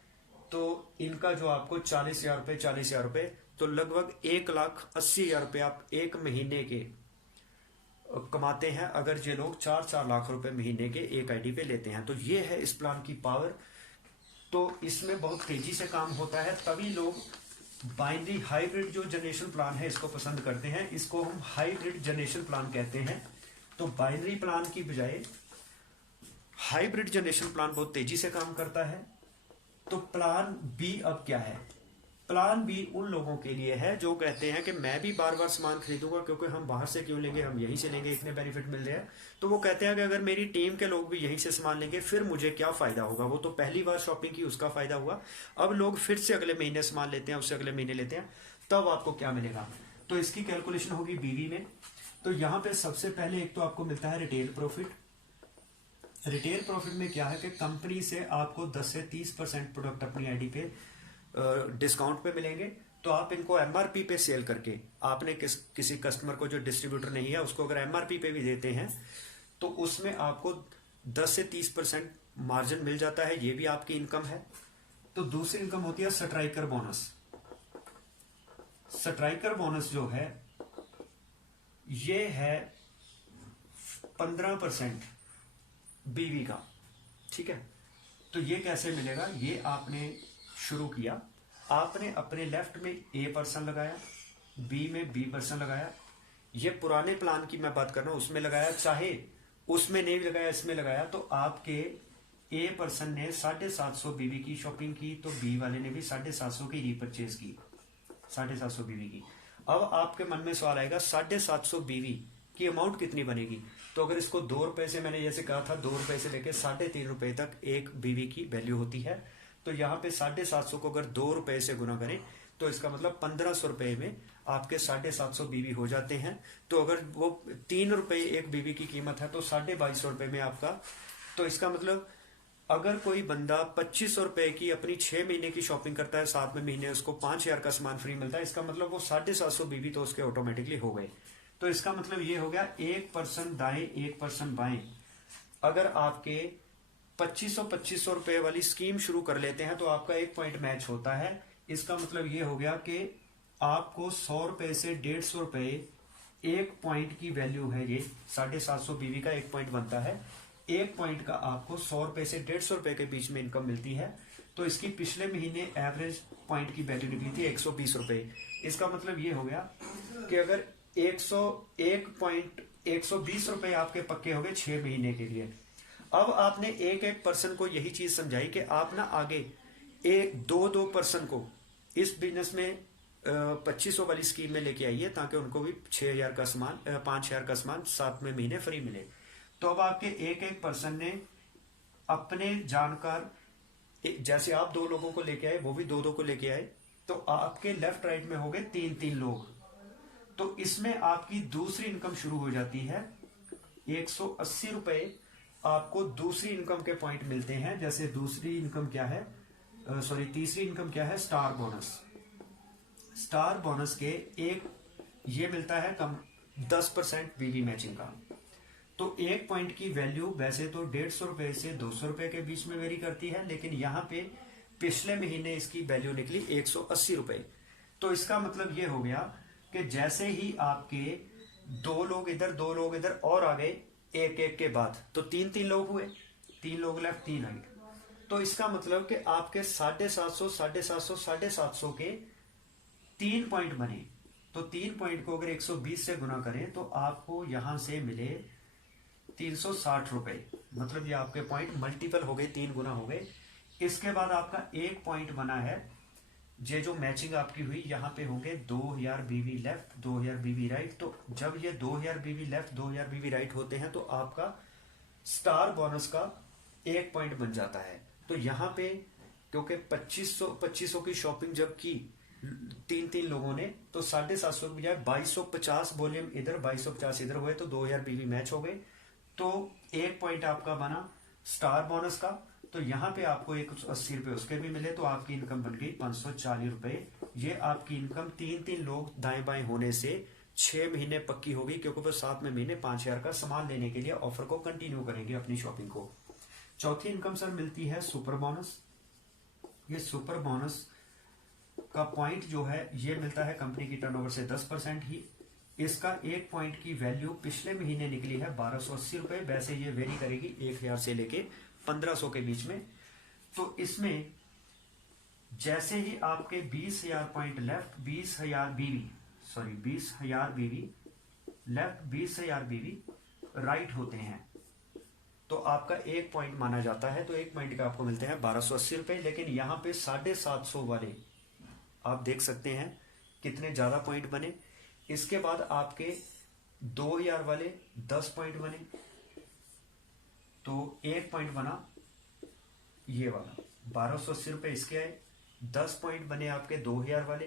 तो इनका जो आपको 40,000 रुपए, तो लगभग 1,80,000 रुपए आप एक महीने के कमाते हैं, अगर ये लोग 4-4 लाख रुपए महीने के एक आईडी पे लेते हैं। तो ये है इस प्लान की पावर। तो इसमें बहुत तेजी से काम होता है, तभी लोग बाइनरी हाइब्रिड जो जनरेशन प्लान है इसको पसंद करते हैं। इसको हम हाइब्रिड जनरेशन प्लान कहते हैं। तो बाइनरी प्लान की बजाय हाइब्रिड जनरेशन प्लान बहुत तेजी से काम करता है। तो प्लान बी अब क्या है, प्लान बी उन लोगों के लिए है जो कहते हैं कि मैं भी बार बार सामान खरीदूंगा, क्योंकि हम बाहर से क्यों लेंगे, हम यहीं से लेंगे, इतने बेनिफिट मिल रहे हैं। तो वो कहते हैं कि अगर मेरी टीम के लोग भी यहीं से सामान लेंगे, फिर मुझे क्या फायदा होगा। वो तो पहली बार शॉपिंग की, उसका फायदा हुआ, अब लोग फिर से अगले महीने सामान लेते हैं, उससे अगले महीने लेते हैं, तब आपको क्या मिलेगा। तो इसकी कैलकुलेशन होगी बीवी में। तो यहाँ पे सबसे पहले एक तो आपको मिलता है रिटेल प्रॉफिट। रिटेल प्रॉफिट में क्या है कि कंपनी से आपको 10 से 30% प्रोडक्ट अपनी आईडी पे डिस्काउंट पे मिलेंगे। तो आप इनको एमआरपी पे सेल करके, आपने किसी कस्टमर को जो डिस्ट्रीब्यूटर नहीं है उसको अगर एमआरपी पे भी देते हैं, तो उसमें आपको 10 से 30% मार्जिन मिल जाता है, ये भी आपकी इनकम है। तो दूसरी इनकम होती है स्ट्राइकर बोनस। स्ट्राइकर बोनस जो है ये है 15% बीवी का, ठीक है। तो ये कैसे मिलेगा, ये आपने शुरू किया, आपने अपने लेफ्ट में ए पर्सन लगाया, बी में बी पर्सन लगाया। ये पुराने प्लान की मैं बात कर रहा हूं, उसमें लगाया, चाहे उसमें नहीं लगाया, इसमें लगाया। तो आपके ए पर्सन ने 750 बीवी की शॉपिंग की, तो बी वाले ने भी 750 की रीपरचेज की, 750 बीवी की। अब आपके मन में सवाल आएगा 750 बीवी की अमाउंट कितनी बनेगी। तो अगर इसको 2 रुपए से, मैंने जैसे कहा था 2 रुपए से लेकर 3.5 रुपए तक एक बीवी की वैल्यू होती है। तो यहाँ पे 750 को अगर 2 रुपए से गुना करें, तो इसका मतलब 1500 रुपए में आपके 750 बीवी हो जाते हैं। तो अगर वो 3 रुपए एक बीवी की कीमत है, तो 2250 रुपए में आपका, तो इसका मतलब अगर कोई बंदा 2500 रुपए की अपनी 6 महीने की शॉपिंग करता है, 7वें महीने उसको 5000 का सामान फ्री मिलता है, इसका मतलब वो 750 बीवी तो उसके ऑटोमेटिकली हो गए। तो इसका मतलब ये हो गया 1% दाएं 1% बाएं। अगर आपके 2500 रुपए वाली स्कीम शुरू कर लेते हैं, तो आपका 1 पॉइंट मैच होता है। इसका मतलब ये हो गया कि आपको 100 रुपए से 150 रुपए एक पॉइंट की वैल्यू है, ये 750 बीवी का एक पॉइंट बनता है, एक पॉइंट का आपको 100 रुपए से 150 रुपए के बीच में इनकम मिलती है। तो इसकी पिछले महीने एवरेज पॉइंट की वैल्यू निकली थी 120 रुपए। इसका मतलब ये हो गया कि अगर 120 रुपए आपके पक्के हो गए 6 महीने के लिए। अब आपने एक एक पर्सन को यही चीज समझाई कि आप ना आगे एक दो पर्सन को इस बिजनेस में 2500 वाली स्कीम में लेके आइए, ताकि उनको भी 6000 का सामान 5000 का सामान 7वें महीने फ्री मिले। तो अब आपके एक एक पर्सन ने अपने जानकार, जैसे आप 2 लोगों को लेके आए, वो भी 2 को लेके आए, तो आपके लेफ्ट राइट में हो गए 3 लोग। तो इसमें आपकी दूसरी इनकम शुरू हो जाती है। 180 रुपए आपको दूसरी इनकम के पॉइंट मिलते हैं। जैसे दूसरी इनकम क्या है, तीसरी इनकम क्या है, स्टार बोनस। स्टार बोनस के एक ये मिलता है कम 10% बीवी मैचिंग का। तो एक पॉइंट की वैल्यू वैसे तो 150 रुपए से 200 रुपए के बीच में वेरी करती है, लेकिन यहाँ पे पिछले महीने इसकी वैल्यू निकली 180 रुपए। तो इसका मतलब ये हो गया कि जैसे ही आपके 2 लोग इधर 2 लोग इधर और आ गए एक एक के बाद, तो 3 लोग हुए, 3 लोग लेफ्ट 3 राइट। तो इसका मतलब कि आपके 750 750 750 के 3 पॉइंट बने। तो 3 पॉइंट को अगर 120 से गुना करें तो आपको यहां से मिले 360 रुपए। मतलब ये आपके पॉइंट मल्टीपल हो गए, 3 गुना हो गए। इसके बाद आपका एक पॉइंट बना है, ये जो मैचिंग आपकी हुई, यहाँ पे होंगे 2000 बीवी लेफ्ट 2000 बीवी राइट। तो जब ये 2000 बीवी लेफ्ट 2000 बीवी राइट होते हैं तो आपका स्टार बोनस का एक पॉइंट बन जाता है। तो यहाँ पे क्योंकि 2500 की शॉपिंग जब की 3 लोगों ने, तो 750 की बजाय 2250 वॉल्यूम इधर 2250 इधर हुए, तो 2000 बीवी मैच हो गए। तो एक पॉइंट आपका बना स्टार बोनस का। तो यहाँ पे आपको 180 रुपए उसके भी मिले, तो आपकी इनकम बन गई 540 रुपए। ये आपकी इनकम 3 लोग दाएं बाएं होने से 6 महीने पक्की होगी, क्योंकि वो 7वें महीने 5000 का सामान लेने के लिए ऑफर को कंटिन्यू करेंगे अपनी शॉपिंग को। चौथी इनकम सर मिलती है सुपर बोनस। ये सुपर बोनस का पॉइंट जो है ये मिलता है कंपनी की टर्नओवर से 10% ही। इसका एक पॉइंट की वैल्यू पिछले महीने निकली है 1280 रुपए। वैसे ये वेरी करेगी 1000 से लेके 1500 के बीच में। तो इसमें जैसे ही आपके 20000 पॉइंट लेफ्ट 20000 बीवी लेफ्ट 20000 बीवी राइट होते हैं, तो आपका एक पॉइंट माना जाता है। तो एक पॉइंट का आपको मिलते हैं 1280 रुपए। लेकिन यहां पे 750 वाले आप देख सकते हैं कितने ज्यादा पॉइंट बने। इसके बाद आपके 2000 वाले 10 पॉइंट बने, तो एक पॉइंट बना ये वाला 1280 रुपए इसके आए। 10 पॉइंट बने आपके 2000 वाले,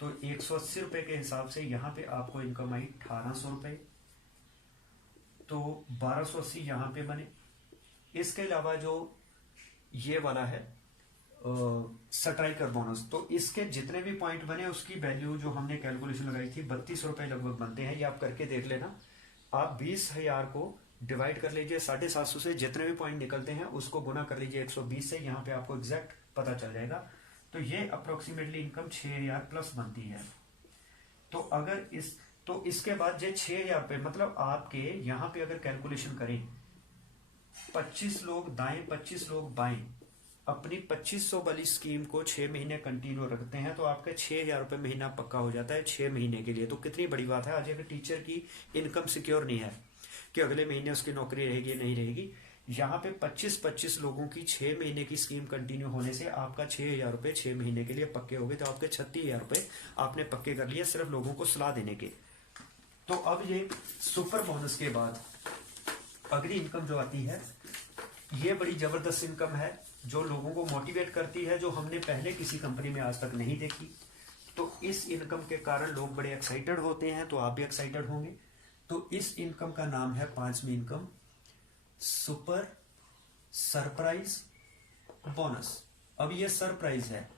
तो 180 रुपए के हिसाब से यहां पे आपको इनकम आई 1800 रुपए। तो 1280 यहां पे बने। इसके अलावा जो ये वाला है स्ट्राइकर बोनस, तो इसके जितने भी पॉइंट बने उसकी वैल्यू जो हमने कैलकुलेशन लगाई थी 32 रुपए लगभग बनते हैं। ये आप करके देख लेना। आप 20000 को डिवाइड कर लीजिए 750 से, जितने भी पॉइंट निकलते हैं उसको गुना कर लीजिए 120 से, यहाँ पे आपको एग्जैक्ट पता चल जाएगा। तो ये अप्रोक्सीमेटली इनकम 6000 प्लस बनती है। तो इसके बाद जो 6000 पे मतलब आपके यहाँ पे अगर कैलकुलेशन करें 25 लोग दाएं 25 लोग बाएं अपनी 2500 वाली स्कीम को 6 महीने कंटिन्यू रखते हैं, तो आपका 6000 रुपए महीना पक्का हो जाता है 6 महीने के लिए। तो कितनी बड़ी बात है। आज अगर टीचर की इनकम सिक्योर नहीं है कि अगले महीने उसकी नौकरी रहेगी नहीं रहेगी, यहाँ पे 25 लोगों की 6 महीने की स्कीम कंटिन्यू होने से आपका 6000 रुपए 6 महीने के लिए पक्के हो गए। तो आपके 36000 रुपए आपने पक्के कर लिए सिर्फ लोगों को सलाह देने के। तो अब ये सुपर बोनस के बाद अगली इनकम जो आती है, ये बड़ी जबरदस्त इनकम है जो लोगों को मोटिवेट करती है, जो हमने पहले किसी कंपनी में आज तक नहीं देखी। तो इस इनकम के कारण लोग बड़े एक्साइटेड होते हैं, तो आप भी एक्साइटेड होंगे। तो इस इनकम का नाम है 5वीं इनकम सुपर सरप्राइज बोनस। अब ये सरप्राइज है,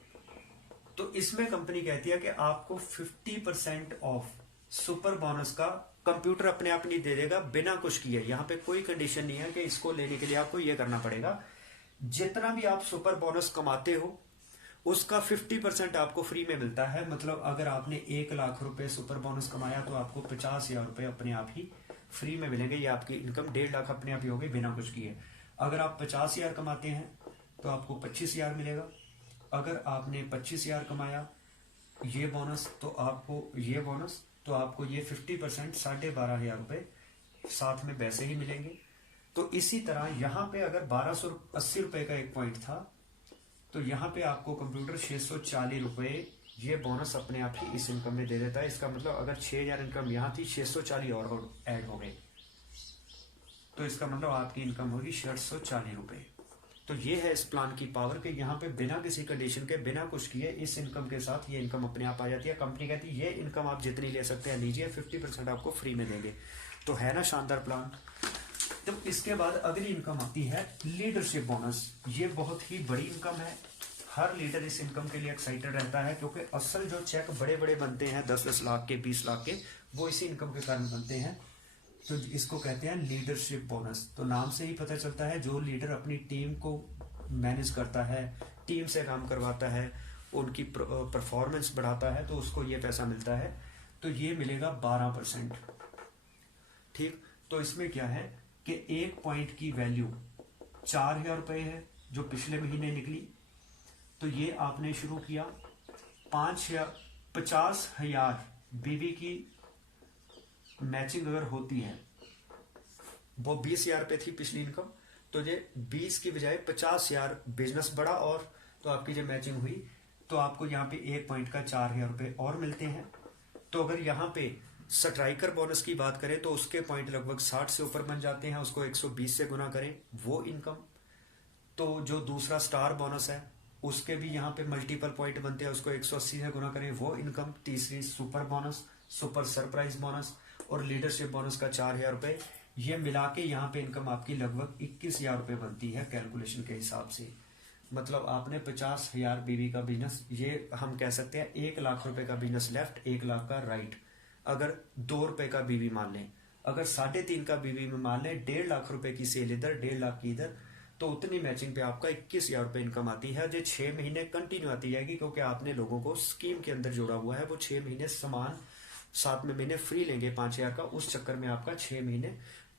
तो इसमें कंपनी कहती है कि आपको 50% ऑफ सुपर बोनस का कंप्यूटर अपने आप नहीं दे देगा बिना कुछ किए। यहां पे कोई कंडीशन नहीं है कि इसको लेने के लिए आपको ये करना पड़ेगा। जितना भी आप सुपर बोनस कमाते हो उसका 50% आपको फ्री में मिलता है। मतलब अगर आपने 1 लाख रुपए सुपर बोनस कमाया तो आपको 50,000 रुपए अपने आप ही फ्री में मिलेंगे। ये आपकी इनकम 1.5 लाख अपने आप ही होगी बिना कुछ किए। अगर आप 50,000 कमाते हैं तो आपको 25,000 मिलेगा। अगर आपने 25,000 कमाया ये बोनस तो आपको ये 50% 12,500 रुपए साथ में वैसे ही मिलेंगे। तो इसी तरह यहाँ पे अगर 1280 रुपए का एक पॉइंट था तो यहाँ पे आपको कंप्यूटर 640 रुपए ये बोनस अपने आप ही इस इनकम में दे देता है। इसका मतलब अगर 6,000 इनकम यहाँ थी, 640 और ऐड हो गए, तो इसका मतलब आपकी इनकम होगी 640 रुपए। तो ये है इस प्लान की पावर कि यहाँ पे बिना किसी कंडीशन के, बिना कुछ किए इस इनकम के साथ ये इनकम अपने आप आ जाती है। कंपनी कहती है ये इनकम आप जितनी ले सकते हैं लीजिए, 50% आपको फ्री में देंगे। तो है ना शानदार प्लान। तो इसके बाद अगली इनकम आती है लीडरशिप बोनस। ये बहुत ही बड़ी इनकम है। हर लीडर इस इनकम के लिए एक्साइटेड रहता है क्योंकि असल जो चेक बड़े बड़े बनते हैं 10-10 लाख के, 20 लाख के, वो इसी इनकम के कारण बनते हैं। तो इसको कहते हैं लीडरशिप बोनस। तो नाम से ही पता चलता है जो लीडर अपनी टीम को मैनेज करता है, टीम से काम करवाता है, उनकी परफॉर्मेंस बढ़ाता है, तो उसको ये पैसा मिलता है। तो ये मिलेगा 12%। ठीक, तो इसमें क्या है कि एक पॉइंट की वैल्यू 4,000 रुपए है जो पिछले महीने निकली। तो ये आपने शुरू किया 50,000 बीवी की मैचिंग अगर होती है, वो 20,000 पे थी पिछली इनकम, तो ये 20 की बजाय 50,000 बिजनेस बढ़ा और तो आपकी जब मैचिंग हुई तो आपको यहाँ पे एक पॉइंट का 4,000 रुपए और मिलते हैं। तो अगर यहाँ पे स्ट्राइकर बोनस की बात करें तो उसके पॉइंट लगभग 60 से ऊपर बन जाते हैं, उसको 120 से गुना करें वो इनकम। तो जो दूसरा स्टार बोनस है उसके भी यहाँ पे मल्टीपल पॉइंट बनते हैं, उसको 180 से गुना करें वो इनकम। तीसरी super bonus, super surprise bonus और लीडरशिप बोनस का 4,000 रुपए, ये मिला के यहाँ पे इनकम आपकी लगभग 21,000 रुपए बनती है कैलकुलेशन के हिसाब से। मतलब आपने 50,000 बीवी का बिजनेस, ये हम कह सकते हैं 1 लाख रुपए का बिजनेस लेफ्ट, 1 लाख का राइट। अगर 2 रुपए का बीवी मान लें, अगर 3.5 का बीवी में मान लें, 1.5 लाख रुपए की सेल इधर, 1.5 लाख की इधर, तो उतनी मैचिंग पे आपका 21,000 रुपए इनकम आती है। जो 6 महीने कंटिन्यू आती जाएगी क्योंकि आपने लोगों को स्कीम के अंदर जोड़ा हुआ है। वो 6 महीने समान 7वें महीने फ्री लेंगे 5,000 का, उस चक्कर में आपका 6 महीने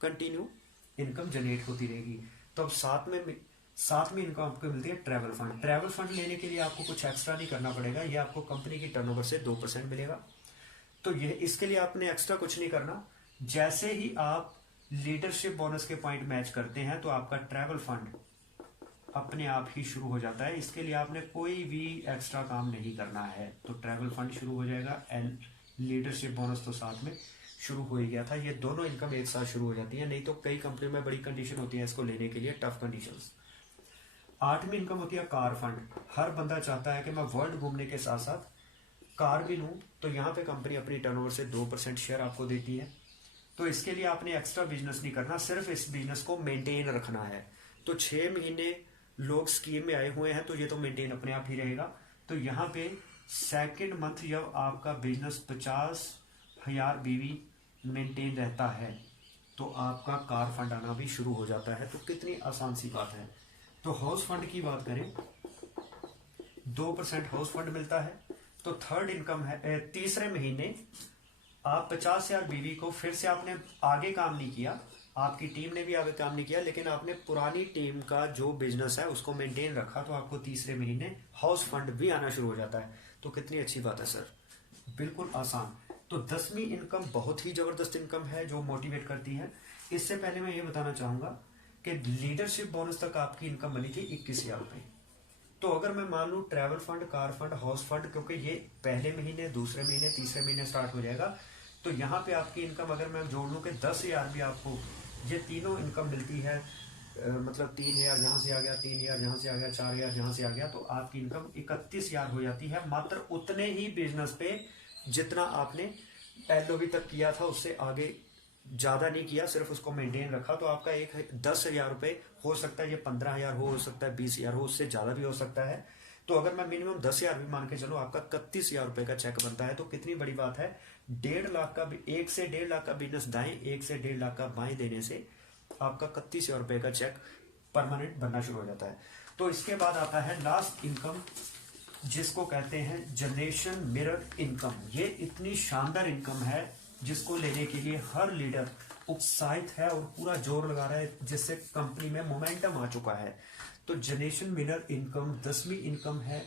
कंटिन्यू इनकम जनरेट होती रहेगी। तो अब 7वीं इनकम आपको मिलती है ट्रैवल फंड। ट्रैवल फंड लेने के लिए आपको कुछ एक्स्ट्रा नहीं करना पड़ेगा, ये आपको कंपनी की टर्नओवर से 2% मिलेगा। तो ये इसके लिए आपने एक्स्ट्रा कुछ नहीं करना। जैसे ही आप लीडरशिप बोनस के पॉइंट मैच करते हैं तो आपका ट्रैवल फंड अपने आप ही शुरू हो जाता है। इसके लिए आपने कोई भी एक्स्ट्रा काम नहीं करना है, तो ट्रैवल फंड शुरू हो जाएगा। एंड लीडरशिप बोनस तो साथ में शुरू हो ही गया था। ये दोनों इनकम एक साथ शुरू हो जाती है, नहीं तो कई कंपनियों में बड़ी कंडीशन होती है इसको लेने के लिए, टफ कंडीशंस। 8वीं इनकम होती है कार फंड। हर बंदा चाहता है कि मैं वर्ल्ड घूमने के साथ साथ कार भी लूं, तो यहाँ पे कंपनी अपनी टर्नओवर से 2% शेयर आपको देती है। तो इसके लिए आपने एक्स्ट्रा बिजनेस नहीं करना, सिर्फ इस बिजनेस को मेंटेन रखना है। तो 6 महीने लोग स्कीम में आए हुए हैं तो ये तो मेंटेन अपने आप ही रहेगा। तो यहाँ पे सेकेंड मंथ जब आपका बिजनेस 50,000 बीवी मेंटेन रहता है तो आपका कार फंड आना भी शुरू हो जाता है। तो कितनी आसान सी बात है। तो हाउस फंड की बात करें, 2% हाउस फंड मिलता है। तो थर्ड इनकम है, तीसरे महीने आप 50,000 बीवी को फिर से आपने आगे काम नहीं किया, आपकी टीम ने भी आगे काम नहीं किया, लेकिन आपने पुरानी टीम का जो बिजनेस है उसको मेंटेन रखा, तो आपको तीसरे महीने हाउस फंड भी आना शुरू हो जाता है। तो कितनी अच्छी बात है सर, बिल्कुल आसान। तो 10वीं इनकम बहुत ही जबरदस्त इनकम है जो मोटिवेट करती है। इससे पहले मैं ये बताना चाहूंगा कि लीडरशिप बोनस तक आपकी इनकम बनी थी 21,000 रुपए। तो अगर मैं मान लूं travel fund, car fund, house fund, क्योंकि ये पहले महीने, दूसरे महीने, तीसरे महीने स्टार्ट हो जाएगा, तो यहाँ पे आपकी इनकम अगर मैं जोड़ लूं कि 10,000 भी आपको ये तीनों इनकम मिलती है, मतलब 3,000 यहाँ से आ गया, 3,000 यहाँ से आ गया, 4,000 यहाँ से आ गया, तो आपकी इनकम 31,000 हो जाती है मात्र उतने ही बिजनेस पे जितना आपने एलओबी तक किया था, उससे आगे ज्यादा नहीं किया, सिर्फ उसको मेंटेन रखा। तो आपका एक 10,000 रुपए हो सकता है, ये 15,000 हो सकता है, 20,000 हो, उससे ज्यादा भी हो सकता है। तो अगर मैं मिनिमम 10,000 भी मान के चलो, आपका 31,000 रुपए का चेक बनता है। तो कितनी बड़ी बात है। 1.5 लाख का, 1 से 1.5 लाख का बिजनेस दाएं, 1 से 1.5 लाख का बाएं देने से आपका 31,000 रुपए का चेक परमानेंट बनना शुरू हो जाता है। तो इसके बाद आता है लास्ट इनकम, जिसको कहते हैं जनरेशन मिरर इनकम। ये इतनी शानदार इनकम है जिसको लेने के लिए हर लीडर उत्साहित है और पूरा जोर लगा रहा है, जिससे कंपनी में मोमेंटम आ चुका है। तो जनरेशन मिरर इनकम 10वीं इनकम है।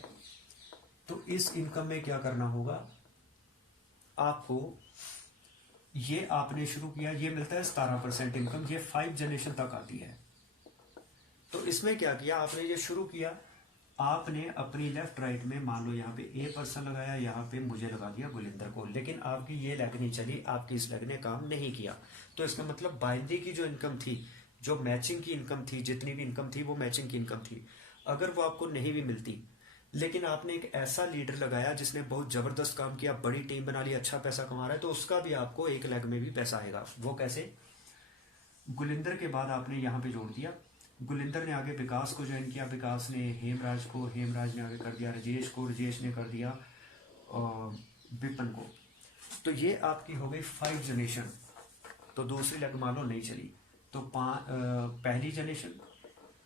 तो इस इनकम में क्या करना होगा आपको, ये आपने शुरू किया, ये मिलता है 17% इनकम, ये 5 जनरेशन तक आती है। तो इसमें क्या किया आपने, ये शुरू किया, आपने अपनी लेफ्ट राइट में मान लो यहाँ पे ए पर्सन लगाया, यहाँ पे मुझे लगा दिया गुलिंदर को, लेकिन आपकी ये लेग नहीं चली, आपकी इस लेग ने काम नहीं किया। तो इसका मतलब बाइंदी की जो इनकम थी, जो मैचिंग की इनकम थी, जितनी भी इनकम थी वो मैचिंग की इनकम थी, अगर वो आपको नहीं भी मिलती, लेकिन आपने एक ऐसा लीडर लगाया जिसने बहुत जबरदस्त काम किया, बड़ी टीम बना ली, अच्छा पैसा कमा रहा है, तो उसका भी आपको एक लेग में भी पैसा आएगा। वो कैसे, गुलिंदर के बाद आपने यहाँ पे जोड़ दिया, गुलिंदर ने आगे विकास को ज्वाइन किया, विकास ने हेमराज को, हेमराज ने आगे कर दिया राजेश को, राजेश ने कर दिया विपिन को। तो ये आपकी हो गई 5 जनरेशन। तो दूसरी लेग मान लो नहीं चली, तो पहली जनरेशन,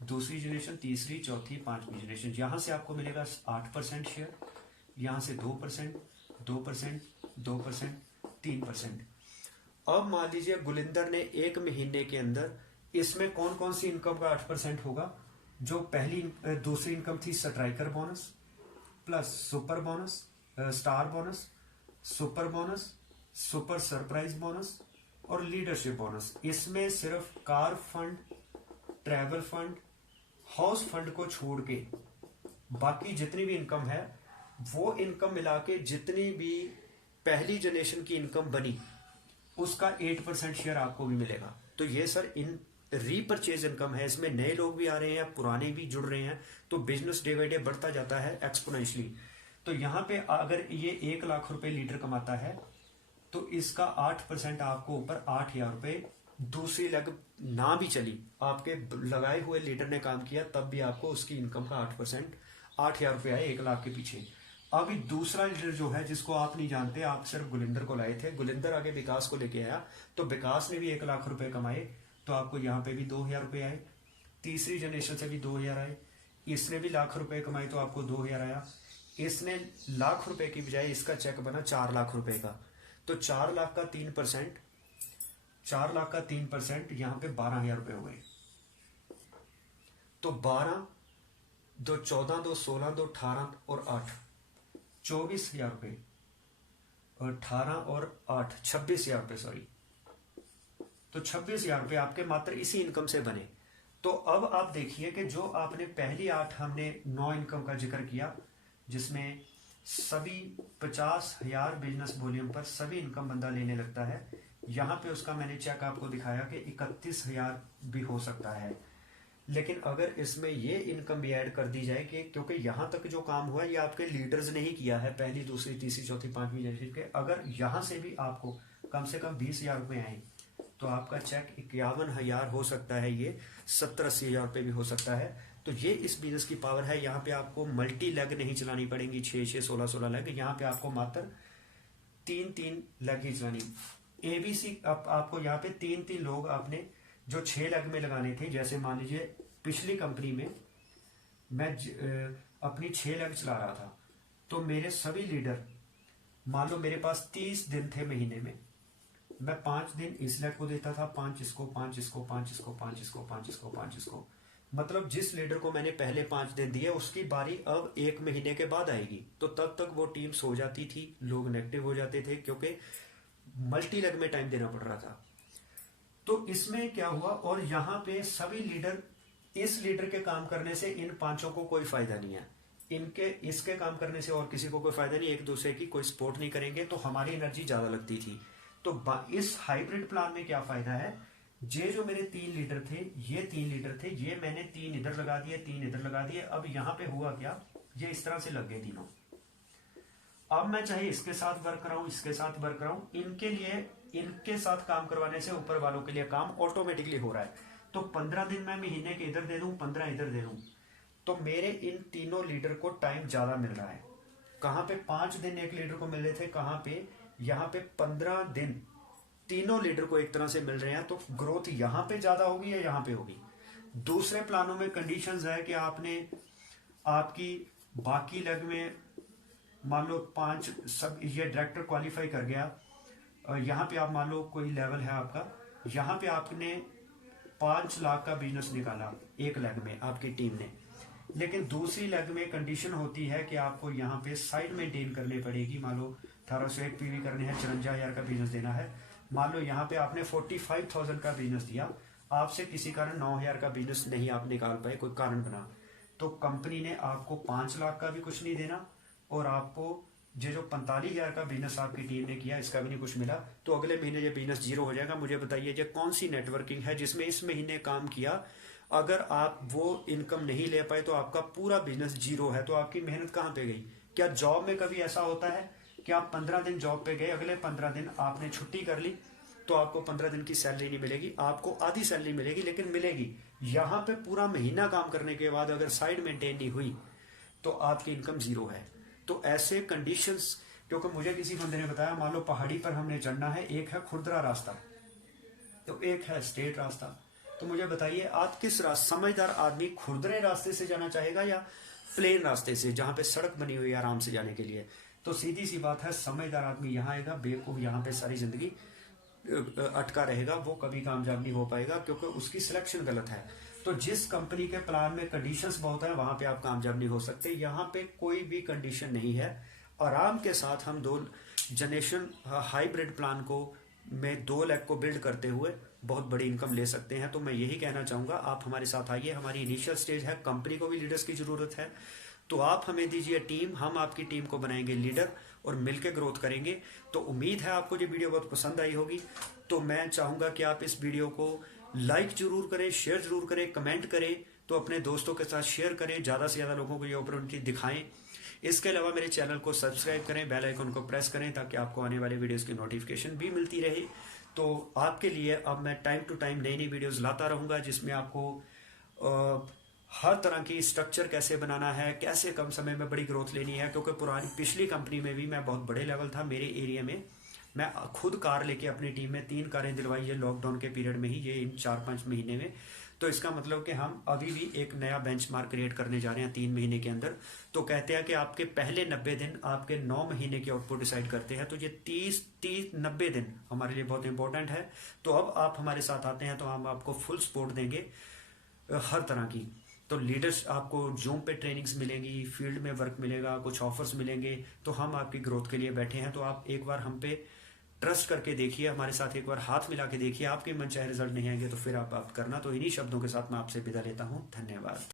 दूसरी जनरेशन, तीसरी, चौथी, 5वीं जनरेशन, यहाँ से आपको मिलेगा 8% शेयर, यहाँ से 2%, 2%, 2%, 3%। अब मान लीजिए गुलिंदर ने एक महीने के अंदर, इसमें कौन कौन सी इनकम का 8% होगा, जो दूसरी इनकम थी striker bonus plus super bonus, star bonus, super bonus, super surprise bonus और लीडरशिप बोनस। इसमें सिर्फ car fund, travel fund, house fund को छोड़ के बाकी जितनी भी इनकम है, वो इनकम मिला के जितनी भी पहली जनरेशन की इनकम बनी, उसका 8% शेयर आपको भी मिलेगा। तो ये सर इन रीपरचेज इनकम है, इसमें नए लोग भी आ रहे हैं, पुराने भी जुड़ रहे हैं, तो बिजनेस डे बाई डे बढ़ता जाता है एक्सपोनेंशियली। तो यहाँ पे अगर ये 1 लाख रुपए लीटर कमाता है, तो इसका 8% आपको ऊपर 8,000 रुपए, दूसरी लेग ना भी चली, आपके लगाए हुए लीडर ने काम किया, तब भी आपको उसकी इनकम का 8%, 8,000 रुपए आए 1 लाख के पीछे। अभी दूसरा लीडर जो है, जिसको आप नहीं जानते, आप सिर्फ गुलिंदर को लाए थे, गुलिंदर आगे विकास को लेके आया, तो विकास ने भी 1 लाख रुपए कमाए, तो आपको यहाँ पे भी 2,000 रुपए आए। तीसरी जनरेशन से भी 2,000 आए, इसने भी लाख रुपए कमाए, तो आपको 2,000 आया। इसने लाख रुपए की बजाय इसका चेक बना 4 लाख रुपए का, तो 4 लाख का 3%, 4 लाख का 3% यहाँ पे 12,000 रुपए हो गए। तो 12, 2 14, 2 16, 2 18 और 8, 24,000 रुपए, और 18 और 8 26,000 रुपए, सॉरी। तो 26,000 रुपए आपके मात्र इसी इनकम से बने। तो अब आप देखिए कि जो आपने पहली 8 हमने 9 इनकम का जिक्र किया, जिसमें सभी 50,000 बिजनेस वॉल्यूम पर सभी इनकम बंदा लेने लगता है, यहाँ पे उसका मैंने चेक आपको दिखाया कि 31,000 भी हो सकता है। लेकिन अगर इसमें ये इनकम भी ऐड कर दी जाए, कि क्योंकि यहाँ तक जो काम हुआ है ये आपके लीडर्स ने ही किया है, पहली, दूसरी, तीसरी, चौथी, 5वीं जनरेशन के, अगर यहाँ से भी आपको कम से कम 20,000 रुपए आए, तो आपका चेक 51,000 हो सकता है, ये 70-80,000 रुपए भी हो सकता है। तो ये इस बिजनेस की पावर है। यहाँ पे आपको मल्टी लेग नहीं चलानी पड़ेंगी, 6-6, 16-16 लेग, यहाँ पे आपको मात्र 3-3 लेग ही चलानी। एबीसी आपको यहाँ पे 3-3 लोग आपने जो 6 लेग में लगाने थे, जैसे मान लीजिए पिछली कंपनी में मैं अपनी 6 लेग चला रहा था, तो मेरे सभी लीडर, मान लो मेरे पास 30 दिन थे महीने में, मैं 5 दिन इस लेग को देता था, 5 इसको, 5 इसको, 5 इसको, 5 इसको, 5 इसको, 5 इसको, मतलब जिस लीडर को मैंने पहले 5 दिन दिए, उसकी बारी अब 1 महीने के बाद आएगी। तो तब तक वो टीम सो जाती थी, लोग नेगेटिव हो जाते थे, क्योंकि मल्टी लेग में टाइम देना पड़ रहा था। तो इसमें क्या हुआ, और यहाँ पे सभी लीडर, इस लीडर के काम करने से इन 5 को कोई फायदा नहीं है, इसके काम करने से और किसी को कोई फायदा नहीं, एक दूसरे की कोई सपोर्ट नहीं करेंगे, तो हमारी एनर्जी ज्यादा लगती थी। तो इस हाइब्रिड प्लान में क्या फायदा है, ये जो मेरे 3 लीडर थे, ये 3 लीडर थे, ये मैंने 3 इधर लगा दिए, 3 इधर लगा दिए। अब यहाँ पे हुआ क्या, ये इस तरह से लग गए तीनों। अब मैं चाहे इसके साथ वर्क कराऊं, इसके साथ वर्क कराऊं, इनके लिए, इनके साथ काम करवाने से ऊपर वालों के लिए काम ऑटोमेटिकली हो रहा है। तो 15 दिन मैं महीने के इधर दे दूं, 15 इधर दे दूं, तो मेरे इन तीनों लीडर को टाइम ज्यादा मिल रहा है। कहां पे 5 दिन एक लीडर को मिल रहे थे, कहां पे, यहाँ पे 15 दिन तीनों लीडर को एक तरह से मिल रहे हैं। तो ग्रोथ यहाँ पे ज्यादा होगी या यहाँ पे होगी। दूसरे प्लानों में कंडीशंस है कि आपने, आपकी बाकी लेग में मान लो 5 सब ये डायरेक्टर क्वालिफाई कर गया, यहाँ पे आप मान लो कोई लेवल है आपका, यहाँ पे आपने 5 लाख का बिजनेस निकाला एक लेग में आपकी टीम ने, लेकिन दूसरी लेग में कंडीशन होती है कि आपको यहाँ पे साइड मेंटेन करनी पड़ेगी। मान लो 1801 पीवी करने हैं, 54,000 का बिजनेस देना है। मान लो यहाँ पे आपने 45,000 का बिजनेस दिया, आपसे किसी कारण 9,000 का बिजनेस नहीं आप निकाल पाए, कोई कारण बना, तो कंपनी ने आपको 5 लाख का भी कुछ नहीं देना, और आपको जो 45,000 का बिजनेस आपकी टीम ने किया इसका भी नहीं कुछ मिला, तो अगले महीने ये बिजनेस जीरो हो जाएगा। मुझे बताइए ये कौन सी नेटवर्किंग है जिसमें इस महीने काम किया, अगर आप वो इनकम नहीं ले पाए तो आपका पूरा बिजनेस जीरो है, तो आपकी मेहनत कहाँ पे गई। क्या जॉब में कभी ऐसा होता है कि आप 15 दिन जॉब पे गए, अगले 15 दिन आपने छुट्टी कर ली, तो आपको 15 दिन की सैलरी नहीं मिलेगी, आपको आधी सैलरी मिलेगी, लेकिन मिलेगी। यहाँ पे पूरा महीना काम करने के बाद अगर साइड मेंटेन नहीं हुई तो आपकी इनकम जीरो है। तो ऐसे कंडीशंस, क्योंकि मुझे किसी बंदे ने बताया, मान लो पहाड़ी पर हमने चढ़ना है, एक है खुरदरा रास्ता तो एक है स्ट्रेट रास्ता, तो मुझे बताइए आप किस रास्ते, समझदार आदमी खुरदरे रास्ते से जाना चाहेगा या प्लेन रास्ते से जहां पे सड़क बनी हुई है आराम से जाने के लिए। तो सीधी सी बात है, समझदार आदमी यहाँ आएगा, बेवकूफ यहाँ पे सारी जिंदगी अटका रहेगा, वो कभी कामयाब नहीं हो पाएगा क्योंकि उसकी सिलेक्शन गलत है। तो जिस कंपनी के प्लान में कंडीशंस बहुत है वहां पे आप कामयाब नहीं हो सकते, यहाँ पे कोई भी कंडीशन नहीं है। आराम के साथ हम 2 जनरेशन हाइब्रिड प्लान को में 2 लाख को बिल्ड करते हुए बहुत बड़ी इनकम ले सकते हैं। तो मैं यही कहना चाहूंगा, आप हमारे साथ आइए, हमारी इनिशियल स्टेज है, कंपनी को भी लीडर्स की जरूरत है, तो आप हमें दीजिए टीम, हम आपकी टीम को बनाएंगे लीडर और मिलकर ग्रोथ करेंगे। तो उम्मीद है आपको ये वीडियो बहुत पसंद आई होगी, तो मैं चाहूंगा कि आप इस वीडियो को लाइक जरूर करें, शेयर जरूर करें, कमेंट करें, तो अपने दोस्तों के साथ शेयर करें, ज़्यादा से ज़्यादा लोगों को ये अपॉर्चुनिटी दिखाएं। इसके अलावा मेरे चैनल को सब्सक्राइब करें, बेल आइकन को प्रेस करें ताकि आपको आने वाले वीडियोस की नोटिफिकेशन भी मिलती रहे। तो आपके लिए अब मैं टाइम टू टाइम नई नई वीडियोस लाता रहूँगा जिसमें आपको हर तरह की स्ट्रक्चर कैसे बनाना है, कैसे कम समय में बड़ी ग्रोथ लेनी है, क्योंकि पिछली कंपनी में भी मैं बहुत बड़े लेवल था मेरे एरिया में, मैं खुद कार लेके अपनी टीम में 3 कारें दिलवाई है लॉकडाउन के पीरियड में ही, ये इन 4-5 महीने में। तो इसका मतलब कि हम अभी भी एक नया बेंचमार्क क्रिएट करने जा रहे हैं 3 महीने के अंदर। तो कहते हैं कि आपके पहले 90 दिन आपके 9 महीने की आउटपुट डिसाइड करते हैं, तो ये 90 दिन हमारे लिए बहुत इंपॉर्टेंट है। तो अब आप हमारे साथ आते हैं तो हम आपको फुल सपोर्ट देंगे हर तरह की। तो लीडर्स आपको जूम पे ट्रेनिंग्स मिलेंगी, फील्ड में वर्क मिलेगा, कुछ ऑफर्स मिलेंगे, तो हम आपकी ग्रोथ के लिए बैठे हैं। तो आप एक बार हम पे ट्रस्ट करके देखिए, हमारे साथ एक बार हाथ मिला के देखिए, आपके मन चाहे रिजल्ट नहीं आएंगे तो फिर आप करना। तो इन्हीं शब्दों के साथ मैं आपसे विदा लेता हूँ, धन्यवाद।